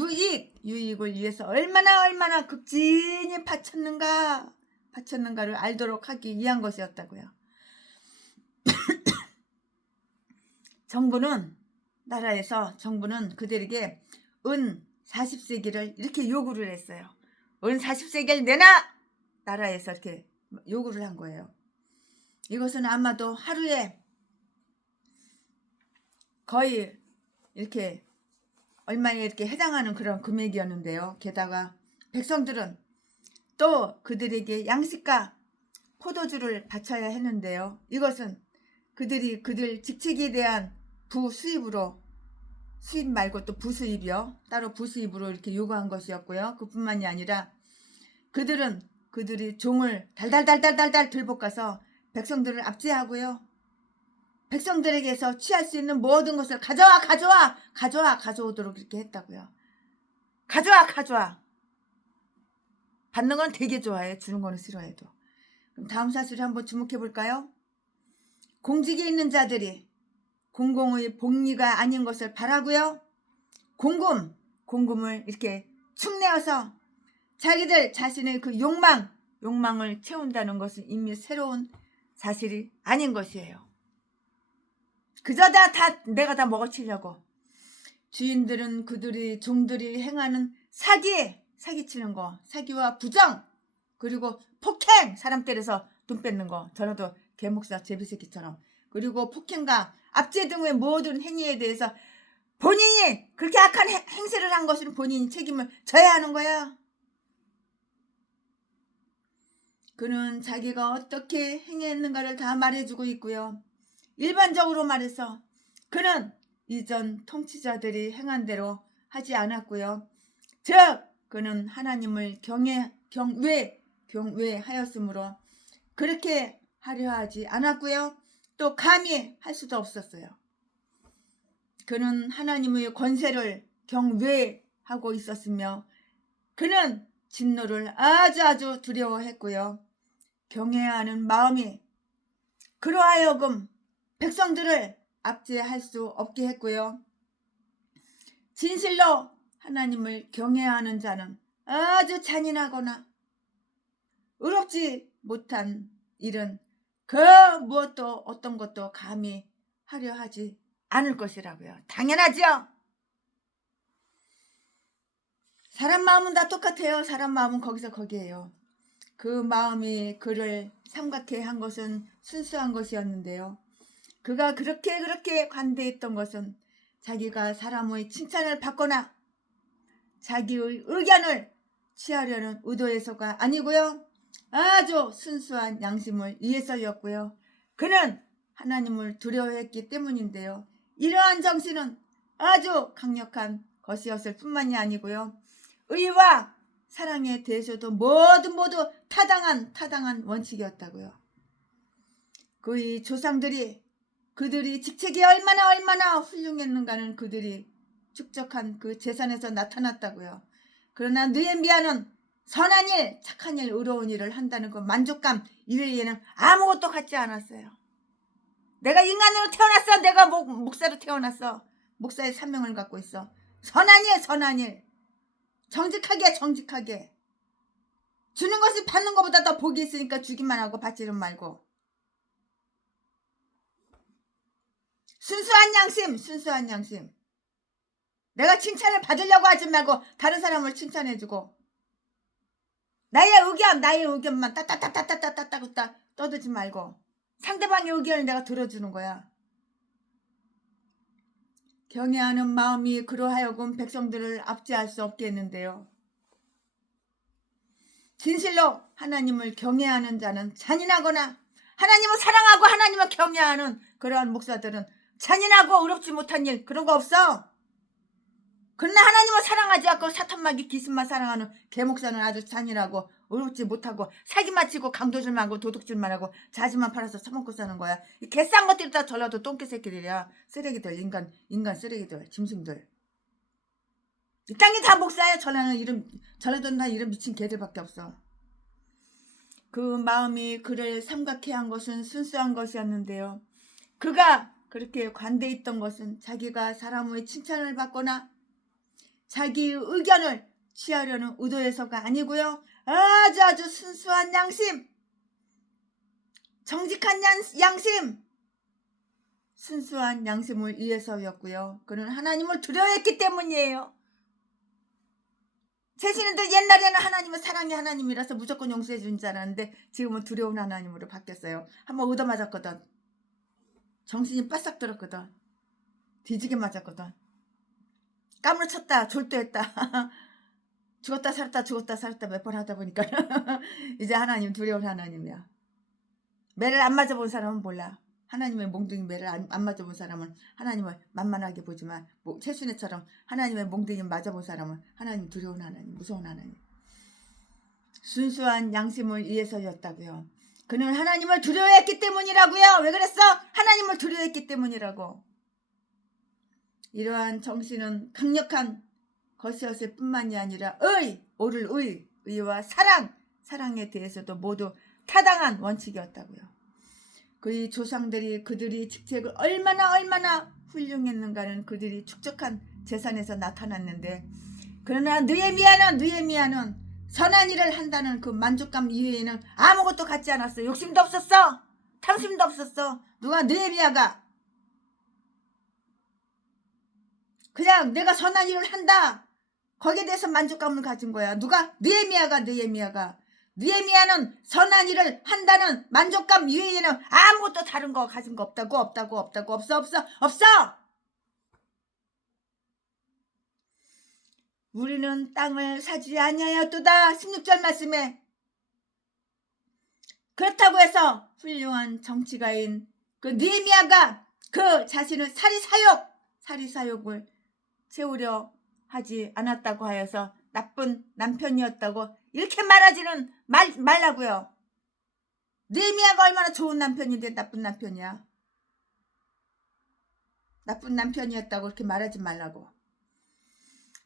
유익을 위해서 얼마나 극진히 바쳤는가를 알도록 하기 위한 것이었다고요. 정부는 그들에게 은 40세기를 이렇게 요구를 했어요. 은 40세기를 내놔! 나라에서 이렇게 요구를 한 거예요. 이것은 아마도 하루에 거의 이렇게 얼마에 이렇게 해당하는 그런 금액이었는데요. 게다가 백성들은 또 그들에게 양식과 포도주를 바쳐야 했는데요. 이것은 그들 직책에 대한 부수입으로, 수입 말고 또 부수입이요. 따로 부수입으로 이렇게 요구한 것이었고요. 그뿐만이 아니라 그들이 종을 달달달달달달 들볶아서 백성들을 압제하고요. 백성들에게서 취할 수 있는 모든 것을 가져오도록 이렇게 했다고요. 가져와. 받는 건 되게 좋아해. 주는 거는 싫어해도. 그럼 다음 사실을 한번 주목해 볼까요? 공직에 있는 자들이 공공의 복리가 아닌 것을 바라고요. 공금을 이렇게 축내어서 자기들 자신의 그 욕망을 채운다는 것은 이미 새로운 사실이 아닌 것이에요. 그저 내가 다 먹어치려고. 주인들은 종들이 행하는 사기치는 거, 사기와 부정, 그리고 폭행, 사람 때려서 돈 뺏는 거, 저라도 개목사 제비새끼처럼, 그리고 폭행과 압제 등의 모든 행위에 대해서 본인이 그렇게 악한 행세를 한 것은 본인이 책임을 져야 하는 거야. 그는 자기가 어떻게 행했는가를 다 말해주고 있고요. 일반적으로 말해서 그는 이전 통치자들이 행한 대로 하지 않았고요. 즉 그는 하나님을 경외하였으므로 그렇게 하려 하지 않았고요. 또 감히 할 수도 없었어요. 그는 하나님의 권세를 경외하고 있었으며 그는 진노를 아주 두려워했고요. 경외하는 마음이 그로 하여금 백성들을 압제할 수 없게 했고요. 진실로 하나님을 경외하는 자는 아주 잔인하거나 의롭지 못한 일은 그 무엇도 어떤 것도 감히 하려 하지 않을 것이라고요. 당연하죠. 사람 마음은 다 똑같아요. 사람 마음은 거기서 거기에요. 그 마음이 그를 삼각해 한 것은 순수한 것이었는데요. 그가 그렇게 관대했던 것은 자기가 사람의 칭찬을 받거나 자기의 의견을 취하려는 의도에서가 아니고요. 아주 순수한 양심을 위해서였고요. 그는 하나님을 두려워했기 때문인데요. 이러한 정신은 아주 강력한 것이었을 뿐만이 아니고요. 의와 사랑에 대해서도 모두 타당한 원칙이었다고요. 그의 조상들이 그들이 직책이 얼마나 훌륭했는가는 그들이 축적한 그 재산에서 나타났다고요. 그러나 느헤미야는 선한 일, 착한 일, 의로운 일을 한다는 그 만족감 이외에는 아무것도 갖지 않았어요. 내가 인간으로 태어났어. 내가 목사로 태어났어. 목사의 사명을 갖고 있어. 선한 일. 정직하게. 주는 것이 받는 것보다 더 복이 있으니까 주기만 하고 받지는 말고. 순수한 양심. 내가 칭찬을 받으려고 하지 말고 다른 사람을 칭찬해주고 나의 의견만 따따따따따따따 떠들지 말고 상대방의 의견을 내가 들어주는 거야. 경외하는 마음이 그로 하여금 백성들을 압제할 수 없게 했는데요. 진실로 하나님을 경외하는 자는 잔인하거나 하나님을 사랑하고 하나님을 경외하는 그러한 목사들은 잔인하고 의롭지 못한 일 그런 거 없어. 그러나 하나님을 사랑하지 않고 사탄마귀 귀신만 사랑하는 개목사는 아주 잔인하고 의롭지 못하고 사기만 치고 강도질만 하고 도둑질만 하고 자지만 팔아서 처먹고 사는 거야. 이 개싼 것들이 다 전라도 똥개 새끼들이야. 쓰레기들, 인간 쓰레기들, 짐승들. 이 땅이 다 목사야. 전라도는 다 이런 미친 개들밖에 없어. 그 마음이 그를 삼각해 한 것은 순수한 것이었는데요. 그가 그렇게 관대했던 것은 자기가 사람의 칭찬을 받거나 자기의 의견을 취하려는 의도에서가 아니고요. 아주 순수한 양심, 정직한 양심, 순수한 양심을 위해서였고요. 그는 하나님을 두려워했기 때문이에요. 최신인들 옛날에는 하나님은 사랑의 하나님이라서 무조건 용서해 주는 줄 알았는데 지금은 두려운 하나님으로 바뀌었어요. 한번 얻어맞았거든. 정신이 바싹 들었거든. 뒤지게 맞았거든. 까무러쳤다. 졸도했다. 죽었다 살았다 몇 번 하다 보니까 이제 하나님 두려운 하나님이야. 매를 안 맞아본 사람은 몰라. 하나님의 몽둥이 매를 안 맞아본 사람은 하나님을 만만하게 보지만 최순애처럼 하나님의 몽둥이 맞아본 사람은 하나님 두려운 하나님, 무서운 하나님. 순수한 양심을 위해서였다고요. 그는 하나님을 두려워했기 때문이라고요. 왜 그랬어? 하나님을 두려워했기 때문이라고. 이러한 정신은 강력한 것이었을 뿐만이 아니라 옳을 의와 사랑에 대해서도 모두 타당한 원칙이었다고요. 그의 조상들이 그들이 직책을 얼마나 훌륭했는가는 그들이 축적한 재산에서 나타났는데, 그러나 느헤미야는 선한 일을 한다는 그 만족감 이외에는 아무것도 갖지 않았어. 욕심도 없었어. 탐심도 없었어. 누가? 느헤미야가. 그냥 내가 선한 일을 한다. 거기에 대해서 만족감을 가진 거야. 누가? 느헤미야가. 느헤미야는 선한 일을 한다는 만족감 이외에는 아무것도 다른 거 가진 거 없다고. 없어. 우리는 땅을 사지 아니하였도다. 16절 말씀에. 그렇다고 해서 훌륭한 정치가인 그 느헤미야가 그 자신을 사리사욕을 채우려 하지 않았다고 하여서 나쁜 남편이었다고 이렇게 말하지는 말라고요. 느헤미야가 얼마나 좋은 남편인데 나쁜 남편이야. 나쁜 남편이었다고 그렇게 말하지 말라고.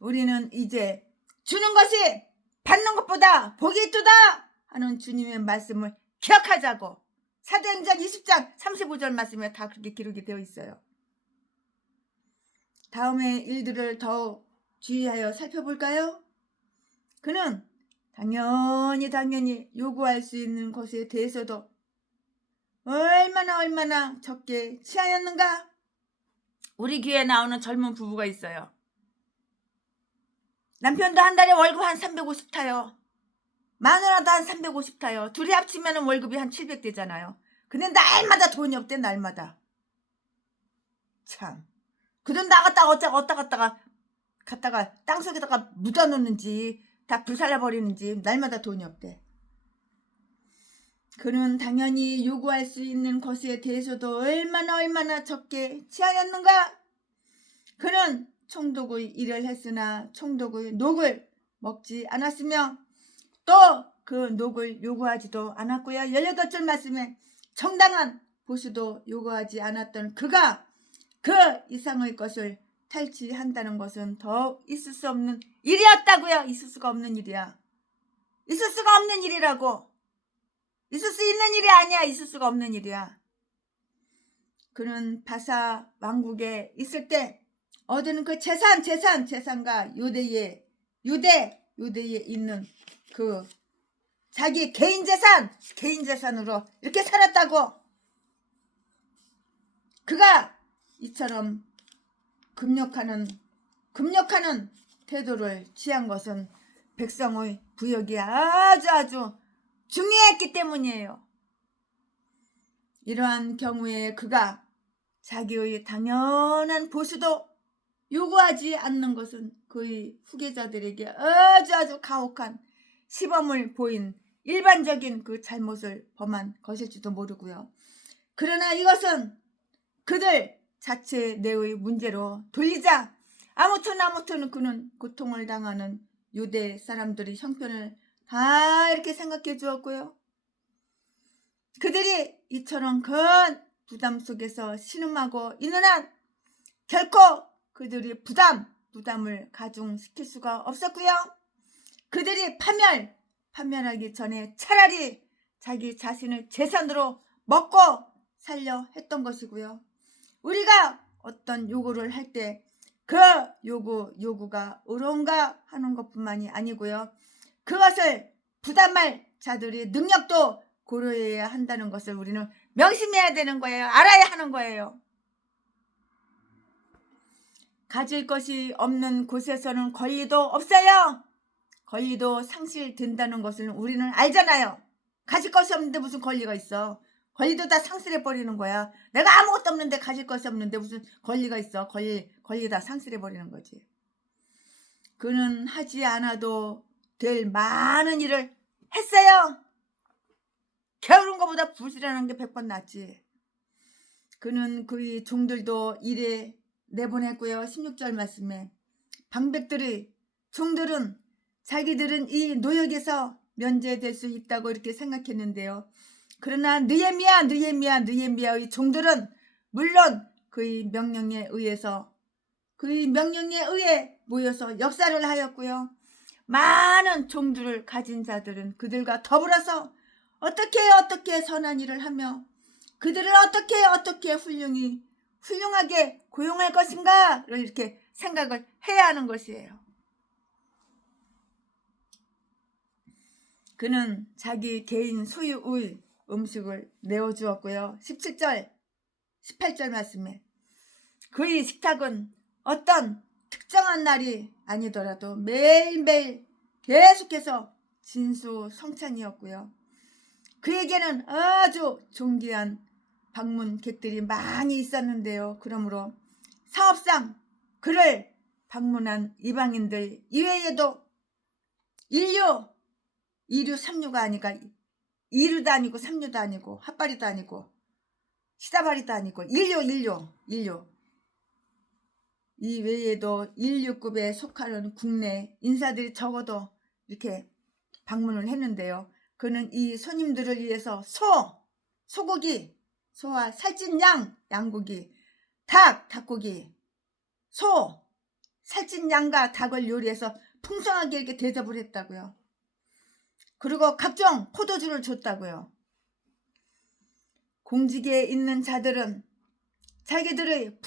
우리는 이제 주는 것이 받는 것보다 복이 있도다 하는 주님의 말씀을 기억하자고. 사도행전 20장 35절 말씀에 다 그렇게 기록이 되어 있어요. 다음의 일들을 더 주의하여 살펴볼까요? 그는 당연히 요구할 수 있는 것에 대해서도 얼마나 적게 취하였는가? 우리 교회에 나오는 젊은 부부가 있어요. 남편도 한 달에 월급 한 350 타요. 마누라도 한 350 타요. 둘이 합치면 월급이 한 700 되잖아요. 근데 날마다 돈이 없대. 날마다. 참. 그 돈 나갔다가 어디다 갔다가 땅속에다가 묻어놓는지 다 불살라버리는지 날마다 돈이 없대. 그는 당연히 요구할 수 있는 것에 대해서도 얼마나 적게 취하였는가? 그는 총독의 일을 했으나 총독의 녹을 먹지 않았으며 또 그 녹을 요구하지도 않았고요. 18절 말씀에 정당한 보수도 요구하지 않았던 그가 그 이상의 것을 탈취한다는 것은 더욱 있을 수 없는 일이었다고요. 있을 수가 없는 일이야. 있을 수가 없는 일이라고. 있을 수 있는 일이 아니야. 있을 수가 없는 일이야. 그는 바사 왕국에 있을 때 얻은 그 재산과 유대에 있는 그 자기 개인 재산으로 이렇게 살았다고. 그가 이처럼 금욕하는 태도를 취한 것은 백성의 부역이 아주 중요했기 때문이에요. 이러한 경우에 그가 자기의 당연한 보수도 요구하지 않는 것은 그의 후계자들에게 아주 가혹한 시범을 보인 일반적인 그 잘못을 범한 것일지도 모르고요. 그러나 이것은 그들 자체 내의 문제로 돌리자 아무튼 그는 고통을 당하는 유대 사람들의 형편을 다 이렇게 생각해 주었고요. 그들이 이처럼 큰 부담 속에서 신음하고 있는 한 결코 그들이 부담을 가중시킬 수가 없었고요. 그들이 파멸하기 전에 차라리 자기 자신을 재산으로 먹고 살려 했던 것이고요. 우리가 어떤 요구를 할 때 그 요구가 의로운가 하는 것뿐만이 아니고요. 그것을 부담할 자들의 능력도 고려해야 한다는 것을 우리는 명심해야 되는 거예요. 알아야 하는 거예요. 가질 것이 없는 곳에서는 권리도 없어요. 권리도 상실된다는 것을 우리는 알잖아요. 가질 것이 없는데 무슨 권리가 있어. 권리도 다 상실해버리는 거야. 내가 아무것도 없는데 가질 것이 없는데 무슨 권리가 있어. 권리 다 상실해버리는 거지. 그는 하지 않아도 될 많은 일을 했어요. 게으른 것보다 부지런한 게 100번 낫지. 그는 그의 종들도 일에 내보냈고요. 16절 말씀에 방백들의 종들은 자기들은 이 노역에서 면제될 수 있다고 이렇게 생각했는데요. 그러나 느헤미야의 종들은 물론 그의 명령에 의해 모여서 역사를 하였고요. 많은 종들을 가진 자들은 그들과 더불어서 어떻게 선한 일을 하며 그들을 어떻게 훌륭하게 고용할 것인가를 이렇게 생각을 해야 하는 것이에요. 그는 자기 개인 소유의 음식을 내어주었고요. 17절 18절 말씀에 그의 식탁은 어떤 특정한 날이 아니더라도 매일매일 계속해서 진수성찬이었고요. 그에게는 아주 존귀한 방문객들이 많이 있었는데요. 그러므로 사업상 그를 방문한 이방인들 이외에도 이류 삼류가 아니까 이류도 아니고 삼류도 아니고 핫바리도 아니고 시다바리도 아니고 인류 이 외에도 인류급에 속하는 국내 인사들이 적어도 이렇게 방문을 했는데요. 그는 이 손님들을 위해서 소고기, 소와 살찐 양고기, 닭고기, 살찐 양과 닭을 요리해서 풍성하게 이렇게 대접을 했다고요. 그리고 각종 포도주를 줬다고요. 공직에 있는 자들은 자기들의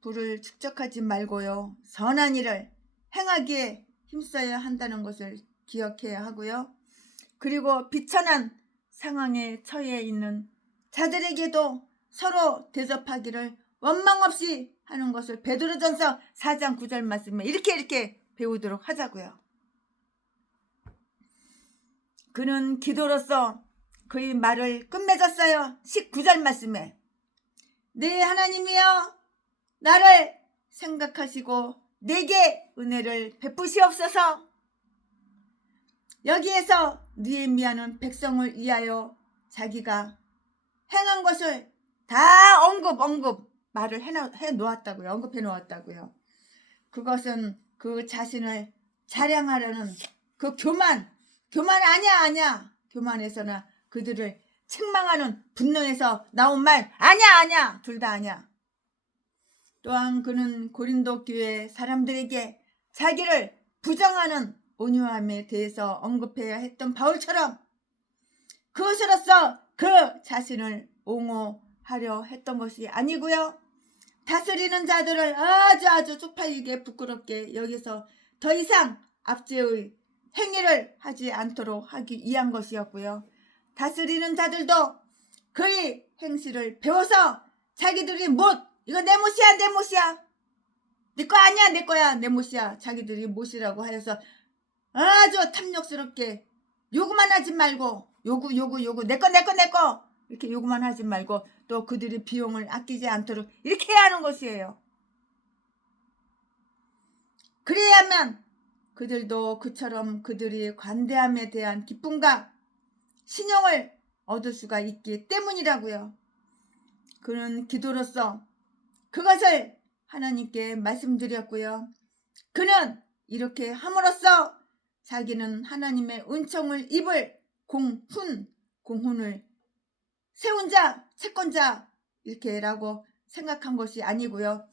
부를 축적하지 말고요. 선한 일을 행하기에 힘써야 한다는 것을 기억해야 하고요. 그리고 비천한 상황에 처해 있는 자들에게도 서로 대접하기를 원망 없이 하는 것을 베드로전서 4장 9절 말씀에 이렇게 배우도록 하자고요. 그는 기도로서 그의 말을 끝맺었어요. 19절 말씀에 네 하나님이여 나를 생각하시고 내게 은혜를 베푸시옵소서. 여기에서 느헤미야는 백성을 위하여 자기가 행한 것을 다 말을 해 놓았다고요. 언급해 놓았다고요. 그것은 그 자신을 자랑하려는 그 교만 아니야. 교만에서나 그들을 책망하는 분노에서 나온 말 아니야. 둘 다 아니야. 또한 그는 고린도 교회 사람들에게 자기를 부정하는 온유함에 대해서 언급해야 했던 바울처럼 그것으로서 그 자신을 옹호하려 했던 것이 아니고요. 다스리는 자들을 아주 쪽팔리게 부끄럽게 여기서 더 이상 압제의 행위를 하지 않도록 하기 위한 것이었고요. 다스리는 자들도 그의 행실을 배워서 자기들이 이거 내 못이야. 네 거 아니야, 내 거야, 내 못이야. 자기들이 못이라고 하여서 아주 탐욕스럽게 요구만 하지 말고 요구 내 거 이렇게 요구만 하지 말고 또 그들이 비용을 아끼지 않도록 이렇게 해야 하는 것이에요. 그래야만 그들도 그처럼 그들이 관대함에 대한 기쁨과 신용을 얻을 수가 있기 때문이라고요. 그는 기도로서 그것을 하나님께 말씀드렸고요. 그는 이렇게 함으로써 자기는 하나님의 은총을 입을 공훈을 세운 자, 채권자 이렇게라고 생각한 것이 아니고요.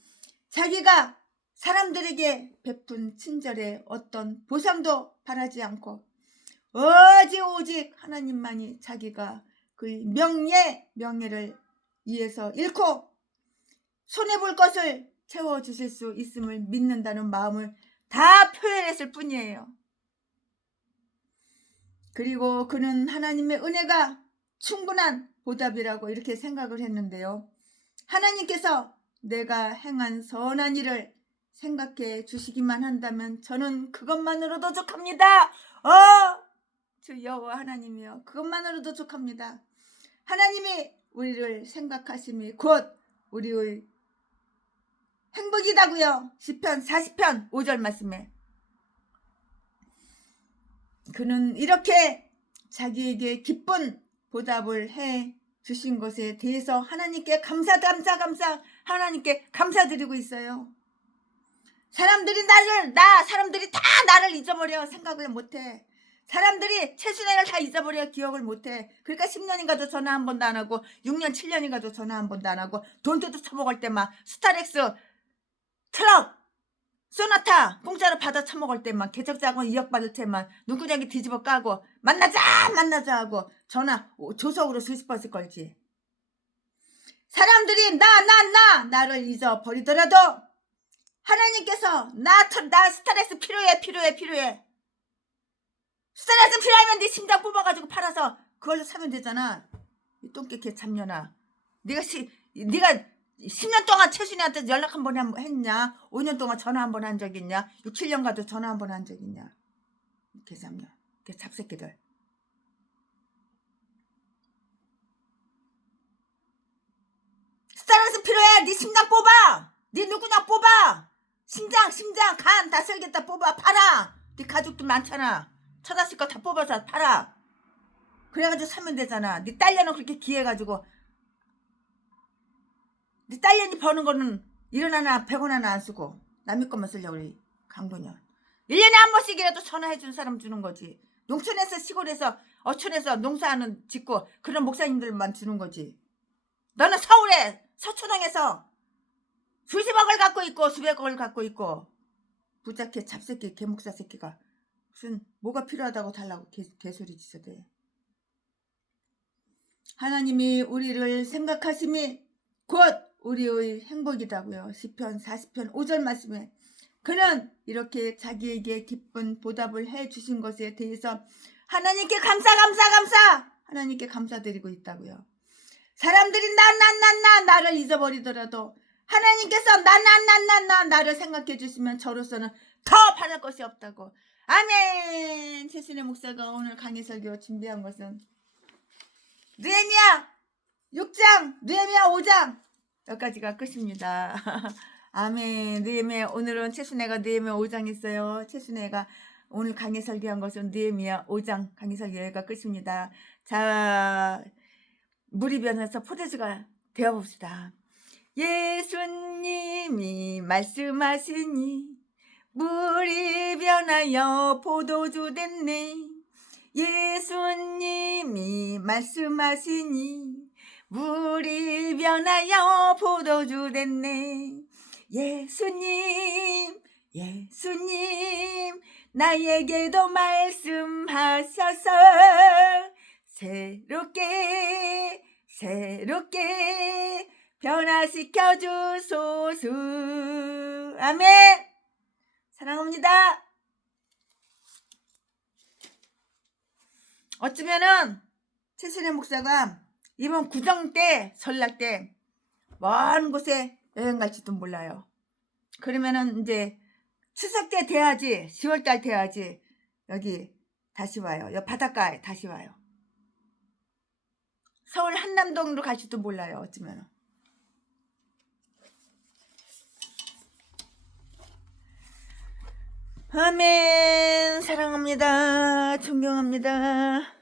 자기가 사람들에게 베푼 친절에 어떤 보상도 바라지 않고 오직 하나님만이 자기가 그 명예를 위해서 잃고 손해볼 것을 채워주실 수 있음을 믿는다는 마음을 다 표현했을 뿐이에요. 그리고 그는 하나님의 은혜가 충분한 보답이라고 이렇게 생각을 했는데요. 하나님께서 내가 행한 선한 일을 생각해 주시기만 한다면 저는 그것만으로도 족합니다. 주 여호와 하나님이여, 그것만으로도 족합니다. 하나님이 우리를 생각하심이 곧 우리의 행복이다고요. 시편 40편 5절 말씀에 그는 이렇게 자기에게 기쁜 보답을 해 주신 것에 대해서 하나님께 감사 하나님께 감사드리고 있어요. 사람들이 사람들이 다 나를 잊어버려 생각을 못해. 사람들이 최순애를 다 잊어버려 기억을 못해. 그러니까 10년인가도 전화 한 번도 안 하고 6년 7년인가도 전화 한 번도 안 하고 돈도 처먹을 때만 스타렉스 트럭 소나타 공짜로 받아 처먹을 때만 개척자고 2억 받을 때만 눈구녕이 뒤집어 까고 만나자 하고 전화 조석으로 수십 번씩 걸지. 사람들이 나를 잊어버리더라도 하나님께서 나 스트레스 필요해. 스트레스 필요하면 네 심장 뽑아가지고 팔아서 그걸로 사면 되잖아. 이 똥개개 잡년아. 네가 10년 동안 최순이한테 연락 한 번 했냐? 5년 동안 전화 한 번 한 적 있냐? 6, 7년 가도 전화 한 번 한 적 있냐? 개잡년, 개잡새끼들. 스트레스 필요해. 네 심장 뽑아. 네 누구냐 뽑아. 심장, 간 다 쓸겠다 뽑아. 팔아. 네 가족들 많잖아. 처자식 거 다 뽑아서 팔아. 그래가지고 사면 되잖아. 네 딸려는 그렇게 기해가지고 네 딸년이 버는 거는 1원 하나 100원 하나 안 쓰고 남의 것만 쓰려고 그래. 강도년. 1년에 한 번씩이라도 전화해주는 사람 주는 거지. 농촌에서 시골에서 어촌에서 농사하는 짓고 그런 목사님들만 주는 거지. 너는 서울에 서초동에서 수십억을 갖고 있고 수백억을 갖고 있고 부자개 잡새끼 개목사 새끼가 무슨 뭐가 필요하다고 달라고 개소리 짓어대. 하나님이 우리를 생각하심이 곧 우리의 행복이다고요. 시편 40편 5절 말씀에 그는 이렇게 자기에게 기쁜 보답을 해 주신 것에 대해서 하나님께 감사 하나님께 감사드리고 있다고요. 사람들이 나를 잊어버리더라도 하나님께서 나를 생각해 주시면 저로서는 더 바랄 것이 없다고. 아멘. 최순애 목사가 오늘 강의 설교 준비한 것은 느헤미야 6장, 느헤미야 5장 여기까지가 끝입니다. 아멘. 느헤미야, 오늘은 최순애가 느헤미야 5장 있어요. 최순애가 오늘 강의 설교한 것은 느헤미야 5장 강의 설교 여기가 끝입니다. 자, 물이 변해서 포도주가 되어봅시다. 예수님이 말씀하시니 물이 변하여 포도주 됐네. 예수님이 말씀하시니 물이 변하여 포도주 됐네. 예수님 나에게도 말씀하셔서 새롭게 변화시켜 주소서. 아멘. 사랑합니다. 어쩌면은 최순애 목사가 이번 구정 때 설날 때 먼 곳에 여행 갈지도 몰라요. 그러면은 이제 추석 때 돼야지, 10월달 돼야지 여기 다시 와요. 여기 바닷가에 다시 와요. 서울 한남동으로 갈지도 몰라요. 어쩌면. 아멘. 사랑합니다. 존경합니다.